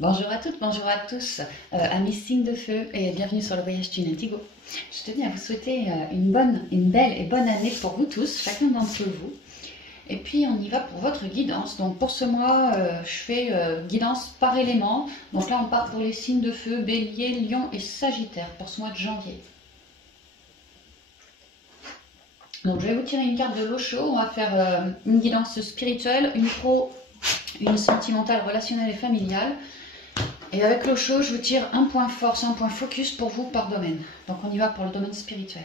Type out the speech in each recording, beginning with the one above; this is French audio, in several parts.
Bonjour à toutes, bonjour à tous, amis signes de feu et bienvenue sur le voyage du Indigo. Je tenais à vous souhaiter une belle et bonne année pour vous tous, chacun d'entre vous. Et puis on y va pour votre guidance. Donc pour ce mois, je fais guidance par élément. Donc là on part pour les signes de feu, Bélier, Lion et Sagittaire pour ce mois de janvier. Donc je vais vous tirer une carte de l'eau chaude. On va faire une guidance spirituelle, une pro, une sentimentale, relationnelle et familiale. Et avec l'eau chaude, je vous tire un point force, un point focus pour vous par domaine. Donc on y va pour le domaine spirituel.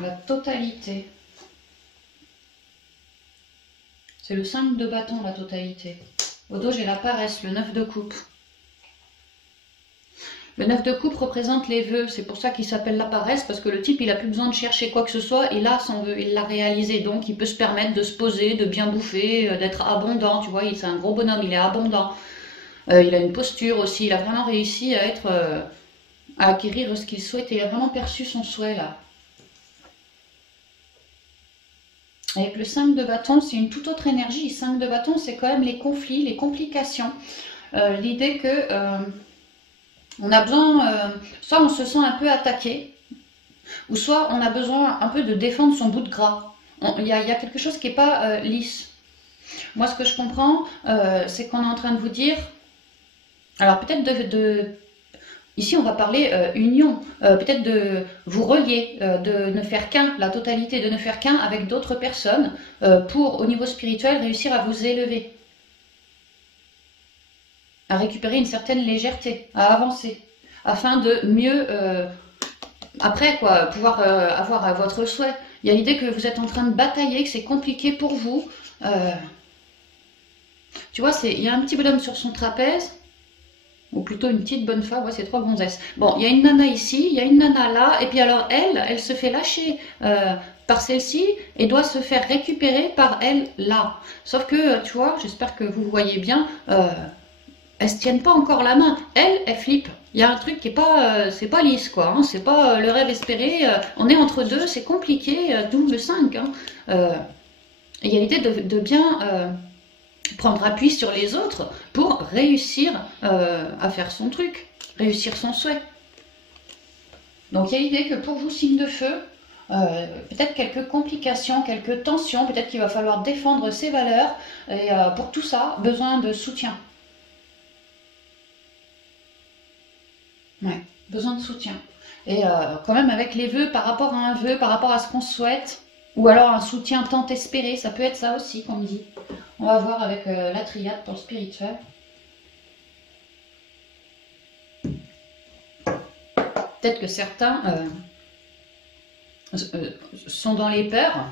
La totalité. C'est le 5 de bâton, la totalité. Au dos, j'ai la paresse, le 9 de coupe. Le 9 de coupe représente les vœux, c'est pour ça qu'il s'appelle la paresse, parce que le type, il n'a plus besoin de chercher quoi que ce soit, il a son vœu, il l'a réalisé, donc il peut se permettre de se poser, de bien bouffer, d'être abondant, tu vois, c'est un gros bonhomme, il est abondant. Il a une posture aussi, il a vraiment réussi à acquérir ce qu'il souhaite, et il a vraiment perçu son souhait là. Avec le 5 de bâton, c'est une toute autre énergie. 5 de bâton, c'est quand même les conflits, les complications. L'idée que on a besoin, soit on se sent un peu attaqué, ou soit on a besoin un peu de défendre son bout de gras. Il y a quelque chose qui n'est pas lisse. Moi, ce que je comprends, c'est qu'on est en train de vous dire, alors peut-être ici, on va parler union, peut-être de vous relier, de ne faire qu'un, la totalité, de ne faire qu'un avec d'autres personnes pour, au niveau spirituel, réussir à vous élever, à récupérer une certaine légèreté, à avancer, afin de mieux, après, quoi, pouvoir avoir votre souhait. Il y a l'idée que vous êtes en train de batailler, que c'est compliqué pour vous. Tu vois, il y a un petit bonhomme sur son trapèze, ou plutôt une petite bonne femme, ouais, c'est trois gonzesses. Bon, il y a une nana ici, il y a une nana là, et puis alors elle se fait lâcher par celle-ci et doit se faire récupérer par elle là. Sauf que, tu vois, j'espère que vous voyez bien, elles se tiennent pas encore la main. Elle flippe. Il y a un truc qui est pas, c'est pas lisse quoi, hein, c'est pas le rêve espéré. On est entre deux, c'est compliqué, d'où le 5. Hein. Il y a l'idée de bien prendre appui sur les autres pour réussir à faire son truc, réussir son souhait. Donc il y a l'idée que pour vous, signe de feu, peut-être quelques complications, quelques tensions, peut-être qu'il va falloir défendre ses valeurs, et pour tout ça, besoin de soutien. Ouais, besoin de soutien. Et quand même avec les vœux, par rapport à un vœu, par rapport à ce qu'on souhaite, ou alors un soutien tant espéré, ça peut être ça aussi qu'on me dit. On va voir avec la triade pour le spirituel. Peut-être que certains sont dans les peurs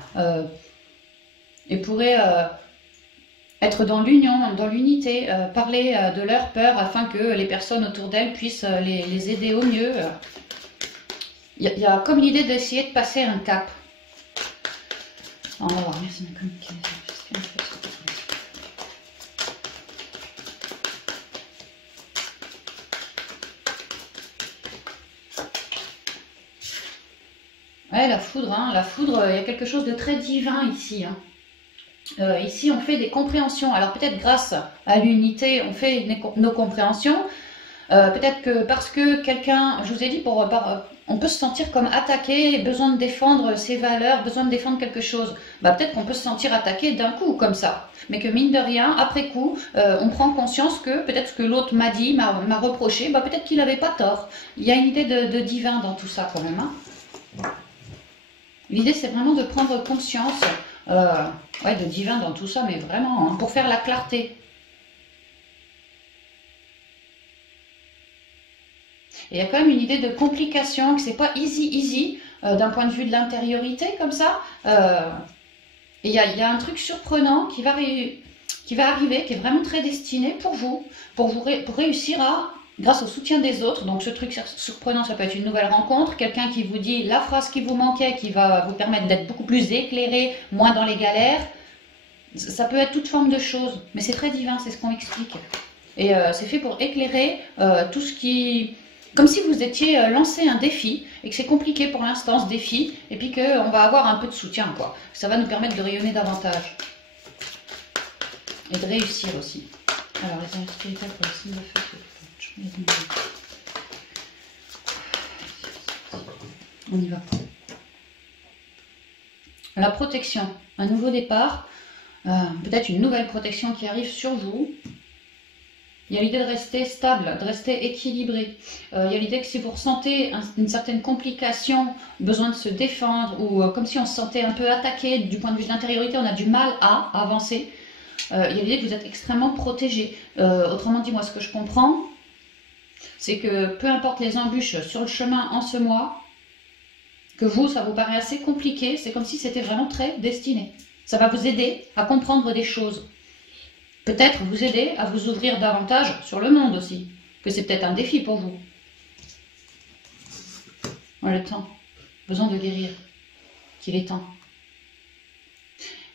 et pourraient être dans l'union, dans l'unité, parler de leurs peurs afin que les personnes autour d'elles puissent les aider au mieux. Il y a comme l'idée d'essayer de passer un cap. On va voir, merci de ma communication. Ouais, la foudre, hein. La foudre, il y a quelque chose de très divin ici. Hein. Ici, on fait des compréhensions. Alors peut-être grâce à l'unité, on fait nos compréhensions. Peut-être que parce que quelqu'un, je vous ai dit, on peut se sentir comme attaqué, besoin de défendre ses valeurs, besoin de défendre quelque chose. Bah, peut-être qu'on peut se sentir attaqué d'un coup, comme ça. Mais que mine de rien, après coup, on prend conscience que peut-être ce que l'autre m'a dit, m'a reproché, bah, peut-être qu'il n'avait pas tort. Il y a une idée de divin dans tout ça quand même. Hein. L'idée, c'est vraiment de prendre conscience ouais, de divin dans tout ça, mais vraiment, hein, pour faire la clarté. Et il y a quand même une idée de complication, que c'est pas easy d'un point de vue de l'intériorité, comme ça. Et il y a un truc surprenant qui va arriver, qui est vraiment très destiné pour vous, pour réussir à, grâce au soutien des autres, donc ce truc surprenant, ça peut être une nouvelle rencontre, quelqu'un qui vous dit la phrase qui vous manquait, qui va vous permettre d'être beaucoup plus éclairé, moins dans les galères, Ça peut être toute forme de choses, mais c'est très divin, c'est ce qu'on explique. Et c'est fait pour éclairer tout ce qui... Comme si vous étiez lancé un défi et que c'est compliqué pour l'instant ce défi, et puis qu'on va avoir un peu de soutien, quoi. Ça va nous permettre de rayonner davantage. Et de réussir aussi. Alors, les énergies spirituelles pour le signe de feu, on y va. La protection, un nouveau départ, peut-être une nouvelle protection qui arrive sur vous. Il y a l'idée de rester stable, de rester équilibré. Il y a l'idée que si vous ressentez une certaine complication, besoin de se défendre, ou comme si on se sentait un peu attaqué du point de vue de l'intériorité, on a du mal à avancer, il y a l'idée que vous êtes extrêmement protégé. Autrement dit, moi, ce que je comprends, c'est que peu importe les embûches sur le chemin en ce mois, que vous, ça vous paraît assez compliqué, c'est comme si c'était vraiment très destiné. Ça va vous aider à comprendre des choses. Peut-être vous aider à vous ouvrir davantage sur le monde aussi. Que c'est peut-être un défi pour vous. On a le temps. Besoin de guérir. Qu'il est temps.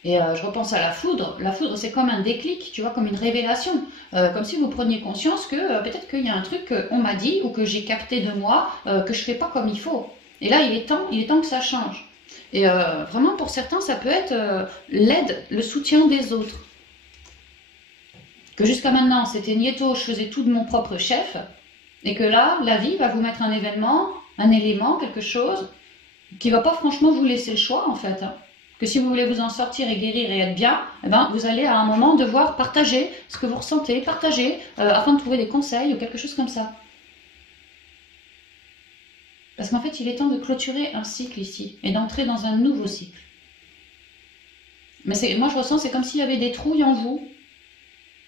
Et je repense à la foudre. La foudre, c'est comme un déclic, tu vois, comme une révélation. Comme si vous preniez conscience que peut-être qu'il y a un truc qu'on m'a dit ou que j'ai capté de moi, que je ne fais pas comme il faut. Et là, il est temps que ça change. Et vraiment, pour certains, ça peut être l'aide, le soutien des autres. Que jusqu'à maintenant, c'était nietto, je faisais tout de mon propre chef, et que là, la vie va vous mettre un événement, un élément, quelque chose, qui ne va pas franchement vous laisser le choix, en fait. Que si vous voulez vous en sortir et guérir et être bien, eh ben, vous allez à un moment devoir partager ce que vous ressentez, partager, afin de trouver des conseils ou quelque chose comme ça. Parce qu'en fait, il est temps de clôturer un cycle ici, et d'entrer dans un nouveau cycle. Mais moi, je ressens, c'est comme s'il y avait des trouilles en vous,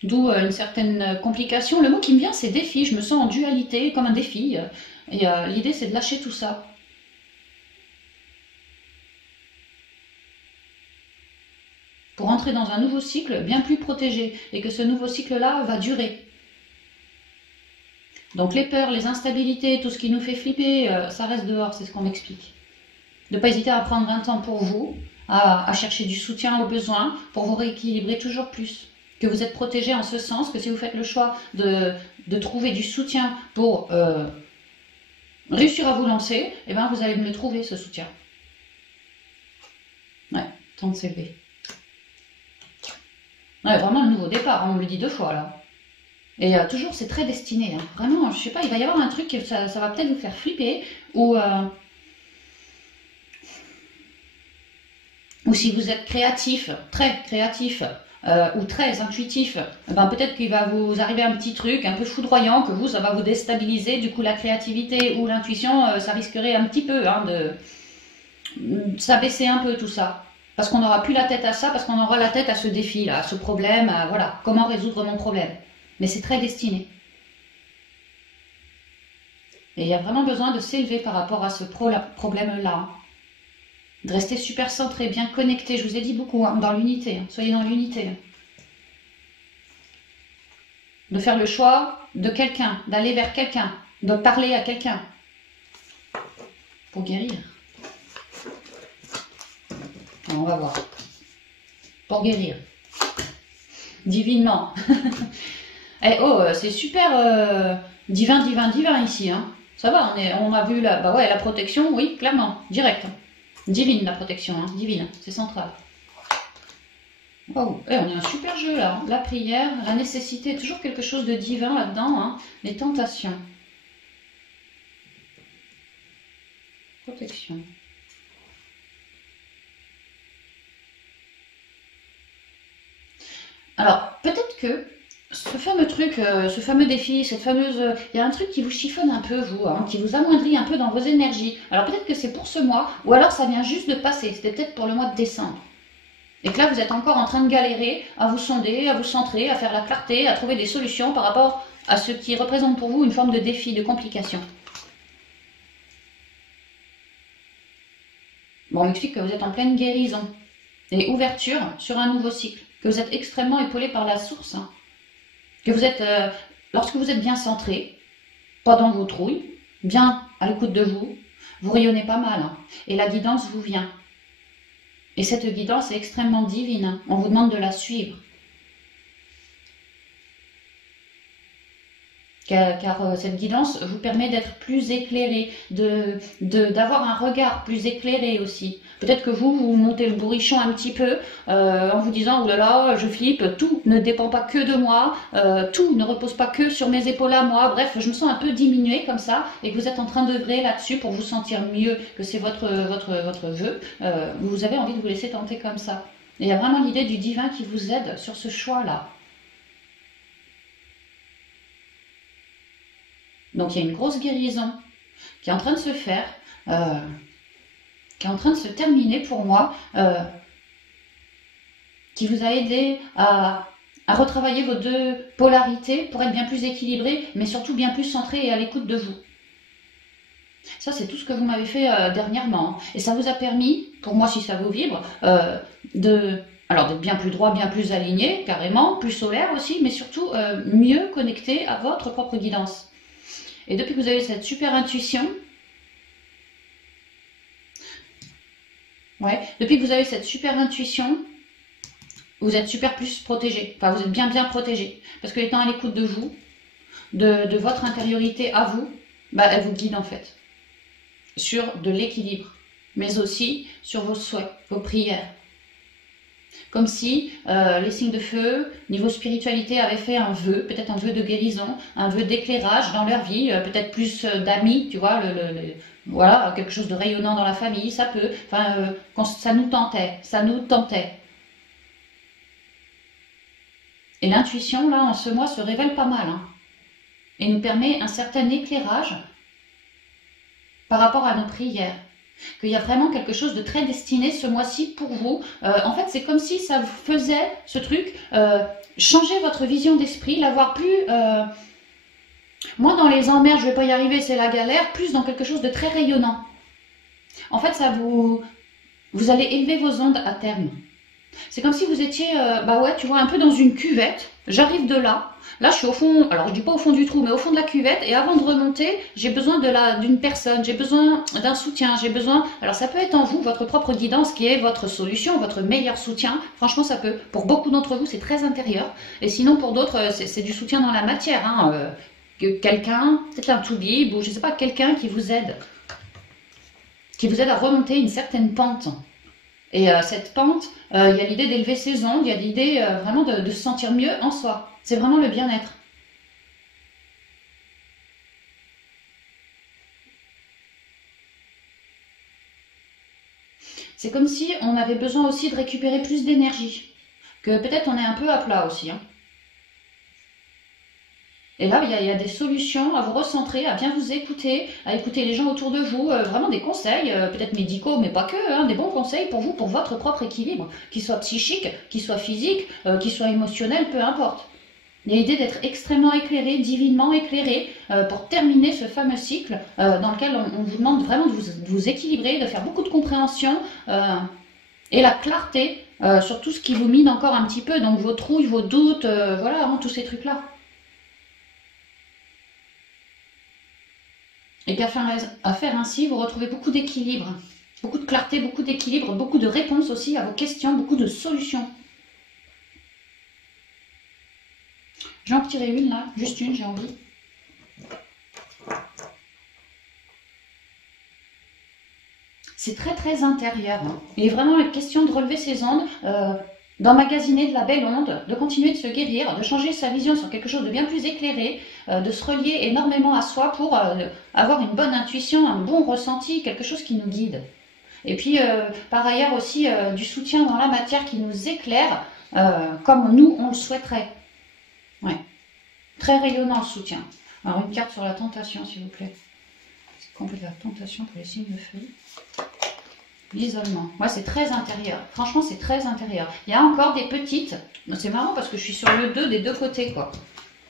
d'où une certaine complication. Le mot qui me vient, c'est défi. Je me sens en dualité, comme un défi. Et l'idée, c'est de lâcher tout ça. Pour entrer dans un nouveau cycle bien plus protégé. Et que ce nouveau cycle-là va durer. Donc les peurs, les instabilités, tout ce qui nous fait flipper, ça reste dehors, c'est ce qu'on m'explique. Ne pas hésiter à prendre un temps pour vous, à chercher du soutien aux besoins, pour vous rééquilibrer toujours plus. Que vous êtes protégé en ce sens, que si vous faites le choix de trouver du soutien pour réussir à vous lancer, eh ben vous allez me le trouver, ce soutien. Ouais, temps de s'élever. Ouais, vraiment le nouveau départ, on me le dit 2 fois là. Et toujours, c'est très destiné. Hein. Vraiment, je sais pas, il va y avoir un truc, ça va peut-être vous faire flipper, ou si vous êtes créatif, très créatif, ou très intuitif, ben peut-être qu'il va vous arriver un petit truc un peu foudroyant, que vous, ça va vous déstabiliser, du coup la créativité ou l'intuition, ça risquerait un petit peu hein, de s'abaisser un peu tout ça. Parce qu'on n'aura plus la tête à ça, parce qu'on aura la tête à ce défi-là, à ce problème, voilà, comment résoudre mon problème. Mais c'est très destiné. Et il y a vraiment besoin de s'élever par rapport à ce problème-là. De rester super centré, bien connecté. Je vous ai dit beaucoup, hein, dans l'unité. Hein. Soyez dans l'unité. De faire le choix de quelqu'un, d'aller vers quelqu'un, de parler à quelqu'un. Pour guérir. Alors, on va voir. Pour guérir. Divinement. Eh oh, c'est super divin ici. Hein. Ça va, on a vu la, bah ouais, la protection, oui, clairement, direct. Divine la protection, hein, divine, c'est central. Wow. Eh, on a un super jeu là. Hein. La prière, la nécessité, toujours quelque chose de divin là-dedans. Hein. Les tentations. Protection. Alors, peut-être que ce fameux truc, ce fameux défi, cette fameuse... il y a un truc qui vous chiffonne un peu, vous, hein, qui vous amoindrit un peu dans vos énergies. Alors peut-être que c'est pour ce mois, ou alors ça vient juste de passer, c'était peut-être pour le mois de décembre. Et que là, vous êtes encore en train de galérer, à vous sonder, à vous centrer, à faire la clarté, à trouver des solutions par rapport à ce qui représente pour vous une forme de défi, de complication. Bon, on m'explique que vous êtes en pleine guérison et ouverture sur un nouveau cycle, que vous êtes extrêmement épaulé par la source, hein. Que vous êtes, lorsque vous êtes bien centré, pas dans vos trouilles, bien à l'écoute de vous, vous rayonnez pas mal. Hein, et la guidance vous vient. Et cette guidance est extrêmement divine, hein. On vous demande de la suivre. Car cette guidance vous permet d'être plus éclairé, d'avoir un regard plus éclairé aussi. Peut-être que vous montez le bourrichon un petit peu en vous disant « Oh là là, je flippe, tout ne dépend pas que de moi, tout ne repose pas que sur mes épaules à moi. » Bref, je me sens un peu diminuée comme ça et que vous êtes en train d'œuvrer là-dessus pour vous sentir mieux, que c'est votre vœu. Vous avez envie de vous laisser tenter comme ça. Et il y a vraiment l'idée du divin qui vous aide sur ce choix-là. Donc il y a une grosse guérison qui est en train de se faire, qui est en train de se terminer pour moi, qui vous a aidé à retravailler vos deux polarités pour être bien plus équilibré, mais surtout bien plus centré et à l'écoute de vous. Ça, c'est tout ce que vous m'avez fait dernièrement. Et ça vous a permis, pour moi si ça vous vibre, d'être bien plus droit, bien plus aligné, carrément, plus solaire aussi, mais surtout mieux connecté à votre propre guidance. Et depuis que vous avez cette super intuition, depuis que vous avez cette super intuition, vous êtes super plus protégé. Enfin, vous êtes bien protégé. Parce que étant à l'écoute de vous, de votre intériorité à vous, elle vous guide en fait. Sur de l'équilibre, mais aussi sur vos souhaits, vos prières. Comme si les signes de feu, niveau spiritualité, avaient fait un vœu, peut-être un vœu de guérison, un vœu d'éclairage dans leur vie, peut-être plus d'amis, tu vois, voilà, quelque chose de rayonnant dans la famille, ça peut, enfin, ça nous tentait. Et l'intuition, là, en ce mois, se révèle pas mal, hein, et nous permet un certain éclairage par rapport à nos prières. Qu'il y a vraiment quelque chose de très destiné ce mois-ci pour vous. En fait, c'est comme si ça vous faisait, ce truc, changer votre vision d'esprit, l'avoir plus... moins dans les emmerdes, je vais pas y arriver, c'est la galère, plus dans quelque chose de très rayonnant. En fait, vous allez élever vos ondes à terme. C'est comme si vous étiez, tu vois, un peu dans une cuvette. J'arrive de là. Là, je suis au fond, alors je dis pas au fond du trou, mais au fond de la cuvette. Et avant de remonter, j'ai besoin d'une personne, j'ai besoin d'un soutien, j'ai besoin... Alors ça peut être en vous, votre propre guidance, qui est votre solution, votre meilleur soutien. Franchement, ça peut. Pour beaucoup d'entre vous, c'est très intérieur. Et sinon, pour d'autres, c'est du soutien dans la matière. Hein. Quelqu'un, peut-être un toubib, ou je sais pas, quelqu'un qui vous aide à remonter une certaine pente. Et cette pente, il y a l'idée d'élever ses ondes, il y a l'idée vraiment de se sentir mieux en soi. C'est vraiment le bien-être. C'est comme si on avait besoin aussi de récupérer plus d'énergie. Que peut-être on est un peu à plat aussi. Hein. Et là, il y a des solutions à vous recentrer, à bien vous écouter, à écouter les gens autour de vous, vraiment des conseils, peut-être médicaux, mais pas que, hein, des bons conseils pour vous, pour votre propre équilibre, qu'il soit psychique, qu'il soit physique, qu'il soit émotionnel, peu importe. Il y a l'idée d'être extrêmement éclairé, divinement éclairé, pour terminer ce fameux cycle dans lequel on vous demande vraiment de vous équilibrer, de faire beaucoup de compréhension et la clarté sur tout ce qui vous mine encore un petit peu, donc vos trouilles, vos doutes, voilà, vraiment tous ces trucs-là. Et qu'à faire ainsi, vous retrouvez beaucoup d'équilibre, beaucoup de clarté, beaucoup d'équilibre, beaucoup de réponses aussi à vos questions, beaucoup de solutions. Je vais en retirer une là, juste une, j'ai envie. C'est très intérieur. Hein. Il est vraiment question de relever ses ondes, d'emmagasiner de la belle onde, de continuer de se guérir, de changer sa vision sur quelque chose de bien plus éclairé, de se relier énormément à soi pour avoir une bonne intuition, un bon ressenti, quelque chose qui nous guide. Et puis, par ailleurs aussi, du soutien dans la matière qui nous éclaire, comme nous, on le souhaiterait. Ouais. Très rayonnant le soutien. Alors, une carte sur la tentation, s'il vous plaît. C'est complet la tentation pour les signes de feu. L'isolement. Ouais, c'est très intérieur. Franchement, c'est très intérieur. Il y a encore des petites. C'est marrant parce que je suis sur le 2 des deux côtés, quoi.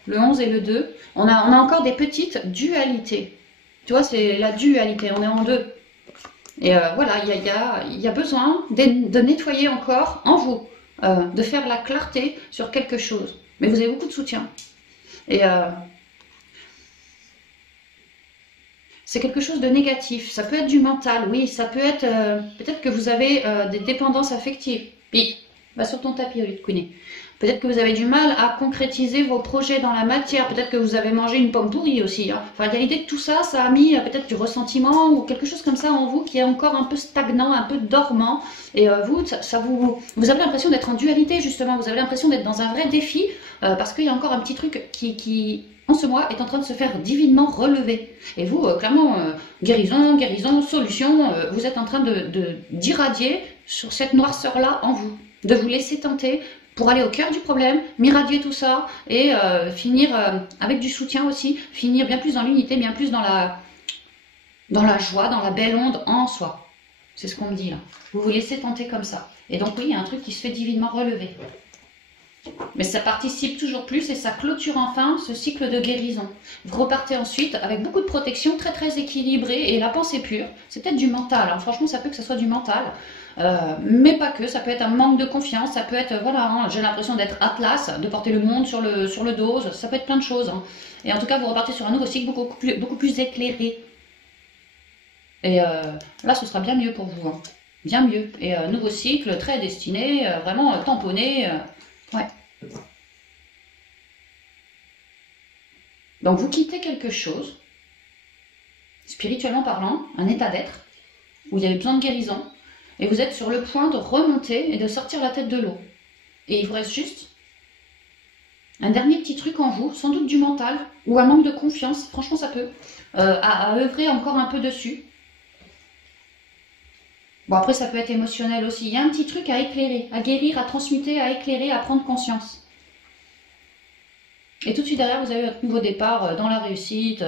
Le 11 et le 2. On a encore des petites dualités. Tu vois, c'est la dualité. On est en deux. Et voilà, il y a besoin de nettoyer encore en vous. De faire la clarté sur quelque chose. Mais vous avez beaucoup de soutien. Et c'est quelque chose de négatif. Ça peut être du mental, oui, ça peut être... peut-être que vous avez des dépendances affectives. Puis, va sur ton tapis au lieu de couiner. Peut-être que vous avez du mal à concrétiser vos projets dans la matière. Peut-être que vous avez mangé une pomme pourrie aussi. Hein. Enfin, il y a l'idée de tout ça, ça a mis peut-être du ressentiment ou quelque chose comme ça en vous qui est encore un peu stagnant, un peu dormant. Et vous avez l'impression d'être en dualité justement. Vous avez l'impression d'être dans un vrai défi parce qu'il y a encore un petit truc qui en ce mois, est en train de se faire divinement relever. Et vous, clairement, guérison, solution, vous êtes en train d'irradier sur cette noirceur-là en vous, de vous laisser tenter pour aller au cœur du problème, m'irradier tout ça et finir avec du soutien aussi, finir bien plus dans l'unité, bien plus dans la joie, dans la belle onde en soi. C'est ce qu'on me dit là. Vous vous laissez tenter comme ça. Et donc oui, il y a un truc qui se fait divinement relever. Mais ça participe toujours plus et ça clôture enfin ce cycle de guérison. Vous repartez ensuite avec beaucoup de protection, très très équilibrée et la pensée pure. C'est peut-être du mental, hein. Franchement ça peut que ça soit du mental, mais pas que, ça peut être un manque de confiance, ça peut être, voilà, hein, j'ai l'impression d'être Atlas, de porter le monde sur le dos, ça peut être plein de choses. Hein. Et en tout cas vous repartez sur un nouveau cycle beaucoup plus éclairé. Et là ce sera bien mieux pour vous, hein. Bien mieux. Et nouveau cycle, très destiné, vraiment tamponné. Ouais. Donc vous quittez quelque chose, spirituellement parlant, un état d'être, où il y avait besoin de guérison, et vous êtes sur le point de remonter et de sortir la tête de l'eau. Et il vous reste juste un dernier petit truc en vous, sans doute du mental, ou un manque de confiance, franchement ça peut, à œuvrer encore un peu dessus. Bon après ça peut être émotionnel aussi, il y a un petit truc à éclairer, à guérir, à transmuter, à éclairer, à prendre conscience. Et tout de suite derrière, vous avez votre nouveau départ dans la réussite,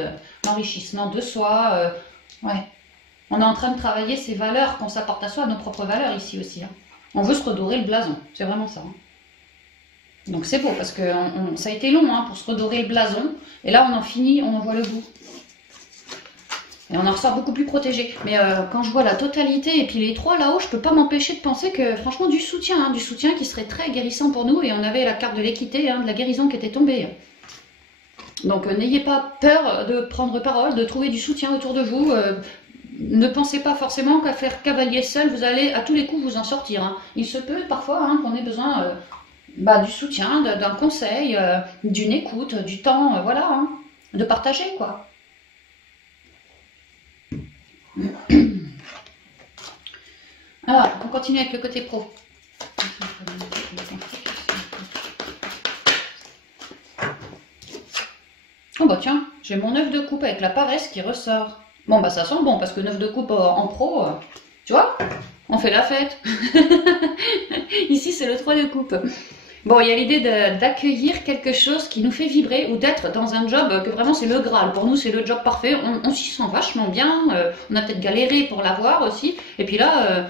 l'enrichissement de soi. Ouais. On est en train de travailler ces valeurs qu'on s'apporte à soi, nos propres valeurs ici aussi. Hein. On veut se redorer le blason, c'est vraiment ça. Hein. Donc c'est beau parce que ça a été long hein, pour se redorer le blason. Et là, on en finit, on en voit le bout. Et on en ressort beaucoup plus protégé. Mais quand je vois la totalité et puis les trois là-haut, je peux pas m'empêcher de penser que franchement du soutien qui serait très guérissant pour nous. Et on avait la carte de l'équité, hein, de la guérison qui était tombée. Donc n'ayez pas peur de prendre parole, de trouver du soutien autour de vous. Ne pensez pas forcément qu'à faire cavalier seul, vous allez à tous les coups vous en sortir. Hein. Il se peut parfois hein, qu'on ait besoin du soutien, d'un conseil, d'une écoute, du temps, voilà, hein, de partager quoi. Alors, on continue avec le côté pro. Oh bah tiens, j'ai mon 9 de coupe avec la paresse qui ressort. Bon bah ça sent bon parce que 9 de coupe en pro, tu vois, on fait la fête. Ici c'est le 3 de coupe. Bon, il y a l'idée d'accueillir quelque chose qui nous fait vibrer ou d'être dans un job que vraiment c'est le Graal. Pour nous c'est le job parfait, on s'y sent vachement bien, on a peut-être galéré pour l'avoir aussi. Et puis là...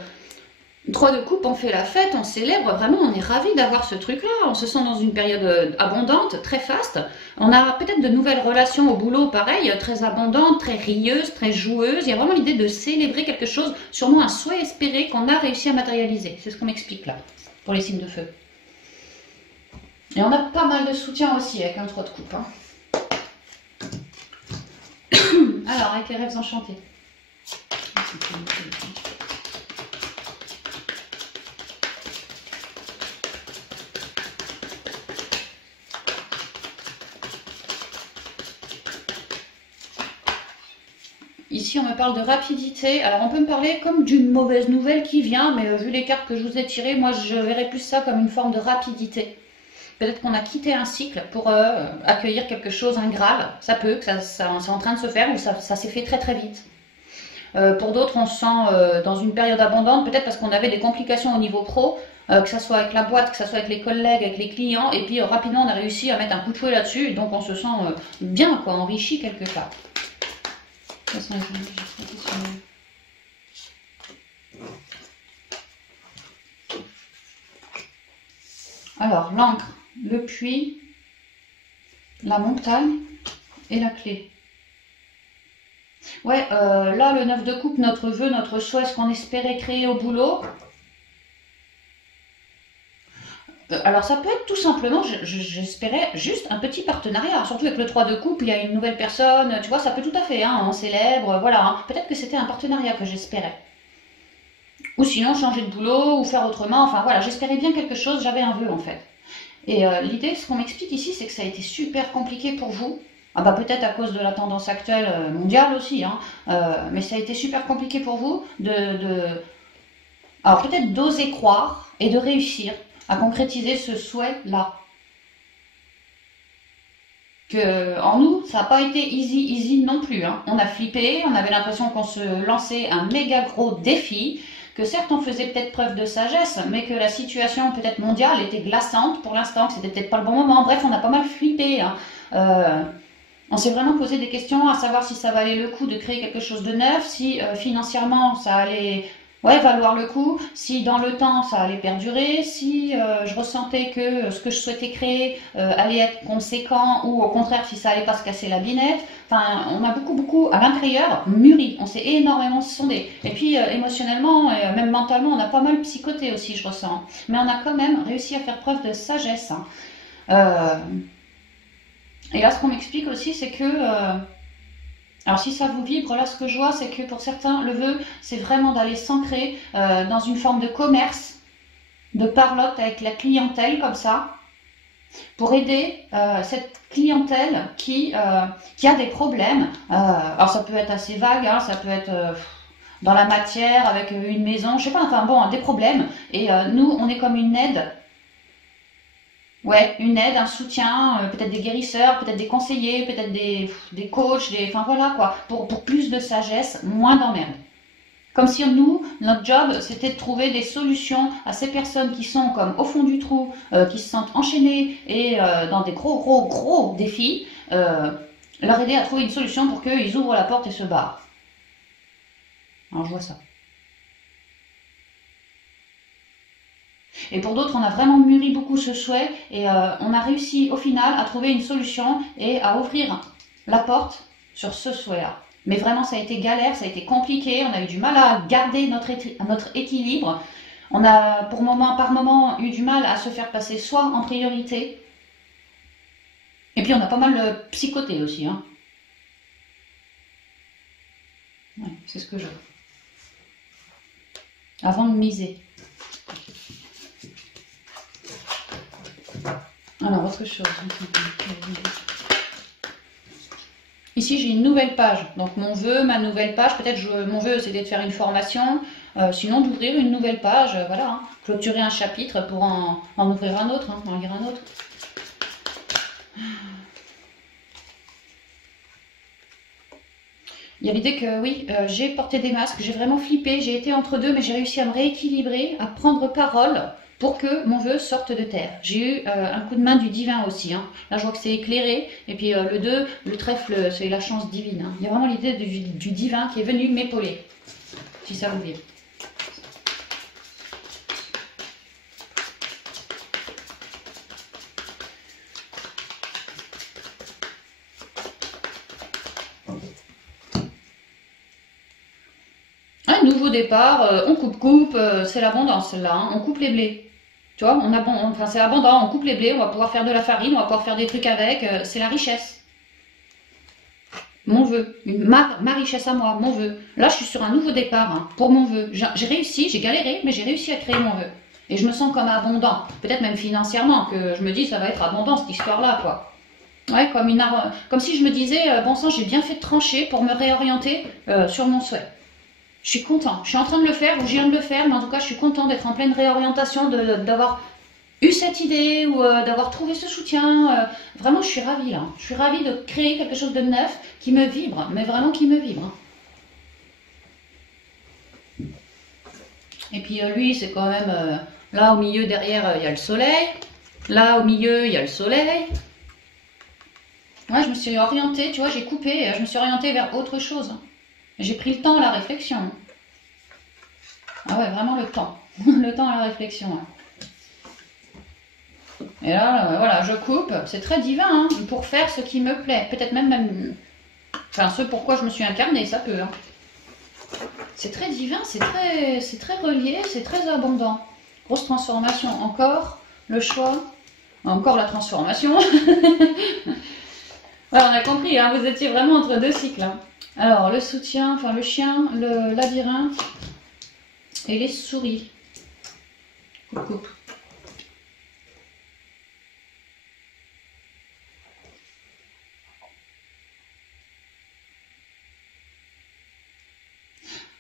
3 de coupe, on fait la fête, on célèbre, vraiment on est ravis d'avoir ce truc-là, on se sent dans une période abondante, très faste, on a peut-être de nouvelles relations au boulot, pareil, très abondantes, très rieuses, très joueuses, il y a vraiment l'idée de célébrer quelque chose, sûrement un souhait espéré qu'on a réussi à matérialiser, c'est ce qu'on m'explique là, pour les signes de feu. Et on a pas mal de soutien aussi avec un 3 de coupe. Hein. Alors, avec les rêves enchantés. Ici, on me parle de rapidité. Alors, on peut me parler comme d'une mauvaise nouvelle qui vient, mais vu les cartes que je vous ai tirées, moi, je verrais plus ça comme une forme de rapidité. Peut-être qu'on a quitté un cycle pour accueillir quelque chose, un Graal. Ça peut, que ça c'est en train de se faire ou ça s'est fait très très vite. Pour d'autres, on se sent dans une période abondante, peut-être parce qu'on avait des complications au niveau pro, que ce soit avec la boîte, que ce soit avec les collègues, avec les clients, et puis rapidement, on a réussi à mettre un coup de fouet là-dessus, donc on se sent bien, quoi, enrichi quelque part. Alors, l'encre, le puits, la montagne et la clé. Ouais, là, le 9 de coupe, notre vœu, notre souhait, ce qu'on espérait créer au boulot. Alors ça peut être tout simplement, j'espérais juste un petit partenariat, surtout avec le 3 de coupe, il y a une nouvelle personne, tu vois, ça peut tout à fait, hein, on célèbre, voilà, hein. Peut-être que c'était un partenariat que j'espérais. Ou sinon changer de boulot, ou faire autrement, enfin voilà, j'espérais bien quelque chose, j'avais un vœu en fait. Et l'idée, ce qu'on m'explique ici, c'est que ça a été super compliqué pour vous. Ah bah peut-être à cause de la tendance actuelle mondiale aussi, hein, mais ça a été super compliqué pour vous alors peut-être d'oser croire et de réussir à concrétiser ce souhait-là. Que en nous, ça n'a pas été easy non plus, hein. On a flippé, on avait l'impression qu'on se lançait un méga gros défi, que certes on faisait peut-être preuve de sagesse, mais que la situation peut-être mondiale était glaçante pour l'instant, que c'était peut-être pas le bon moment. Bref, on a pas mal flippé, hein. On s'est vraiment posé des questions à savoir si ça valait le coup de créer quelque chose de neuf, si financièrement ça allait valoir le coup, si dans le temps ça allait perdurer, si je ressentais que ce que je souhaitais créer allait être conséquent ou au contraire si ça allait pas se casser la binette. Enfin, on a beaucoup à l'intérieur mûri, on s'est énormément sondé. Et puis émotionnellement et même mentalement, on a pas mal psychoté aussi, je ressens. Mais on a quand même réussi à faire preuve de sagesse, hein. Et là, ce qu'on m'explique aussi, c'est que alors si ça vous vibre, là ce que je vois, c'est que pour certains, le vœu, c'est vraiment d'aller s'ancrer dans une forme de commerce, de parlotte avec la clientèle comme ça, pour aider cette clientèle qui a des problèmes. Alors ça peut être assez vague, hein, ça peut être dans la matière, avec une maison, je sais pas, enfin bon, des problèmes. Et nous, on est comme une aide. Ouais, une aide, un soutien, peut-être des guérisseurs, peut-être des conseillers, peut-être des coachs, enfin voilà quoi, pour plus de sagesse, moins d'emmerde. Comme si nous, notre job, c'était de trouver des solutions à ces personnes qui sont comme au fond du trou, qui se sentent enchaînées et dans des gros défis, leur aider à trouver une solution pour qu'ils ouvrent la porte et se barrent. Alors je vois ça. Et pour d'autres, on a vraiment mûri beaucoup ce souhait et on a réussi au final à trouver une solution et à ouvrir la porte sur ce souhait-là. Mais vraiment, ça a été galère, ça a été compliqué, on a eu du mal à garder notre équilibre. On a par moment eu du mal à se faire passer soi en priorité. Et puis on a pas mal psychoté aussi, hein. Ouais, c'est ce que je veux. Avant de miser. Alors, autre chose. Ici, j'ai une nouvelle page. Donc, mon vœu, ma nouvelle page. Peut-être mon vœu, c'était de faire une formation. Sinon, d'ouvrir une nouvelle page. Voilà. Hein. Clôturer un chapitre pour en ouvrir un autre. Hein, en lire un autre. Il y a l'idée que, oui, j'ai porté des masques. J'ai vraiment flippé. J'ai été entre deux, mais j'ai réussi à me rééquilibrer, à prendre parole pour que mon vœu sorte de terre. J'ai eu un coup de main du divin aussi. Hein. Là, je vois que c'est éclairé. Et puis le 2, le trèfle, c'est la chance divine. Hein. Il y a vraiment l'idée du divin qui est venu m'épauler. Si ça vous vient. Un nouveau départ, on coupe, c'est l'abondance là. Hein. On coupe les blés. Tu vois, enfin, c'est abondant, on coupe les blés, on va pouvoir faire de la farine, on va pouvoir faire des trucs avec, c'est la richesse. Mon vœu, ma richesse à moi, mon vœu. Là, je suis sur un nouveau départ hein, pour mon vœu. J'ai réussi, j'ai galéré, mais j'ai réussi à créer mon vœu. Et je me sens comme abondant, peut-être même financièrement, que je me dis ça va être abondant cette histoire-là, quoi. Ouais, comme si je me disais, bon sang, j'ai bien fait de trancher pour me réorienter sur mon souhait. Je suis content. Je suis en train de le faire ou je viens de le faire, mais en tout cas, je suis content d'être en pleine réorientation, d'avoir eu cette idée ou d'avoir trouvé ce soutien. Vraiment, je suis ravie là. Je suis ravie de créer quelque chose de neuf qui me vibre, mais vraiment qui me vibre. Et puis lui, c'est quand même là au milieu, derrière, il y a le soleil. Là au milieu, il y a le soleil. Ouais, je me suis orientée, tu vois, j'ai coupé, je me suis orientée vers autre chose. J'ai pris le temps à la réflexion. Ah ouais, vraiment le temps. Le temps à la réflexion. Hein. Et là, voilà, je coupe. C'est très divin, hein, pour faire ce qui me plaît. Peut-être même... Enfin, ce pourquoi je me suis incarnée, ça peut. Hein. C'est très divin, c'est très relié, c'est très abondant. Grosse transformation encore. le choix. Encore la transformation. Voilà, on a compris, hein, vous étiez vraiment entre deux cycles. Hein. Alors, le soutien, enfin le chien, le labyrinthe et les souris. Coucou.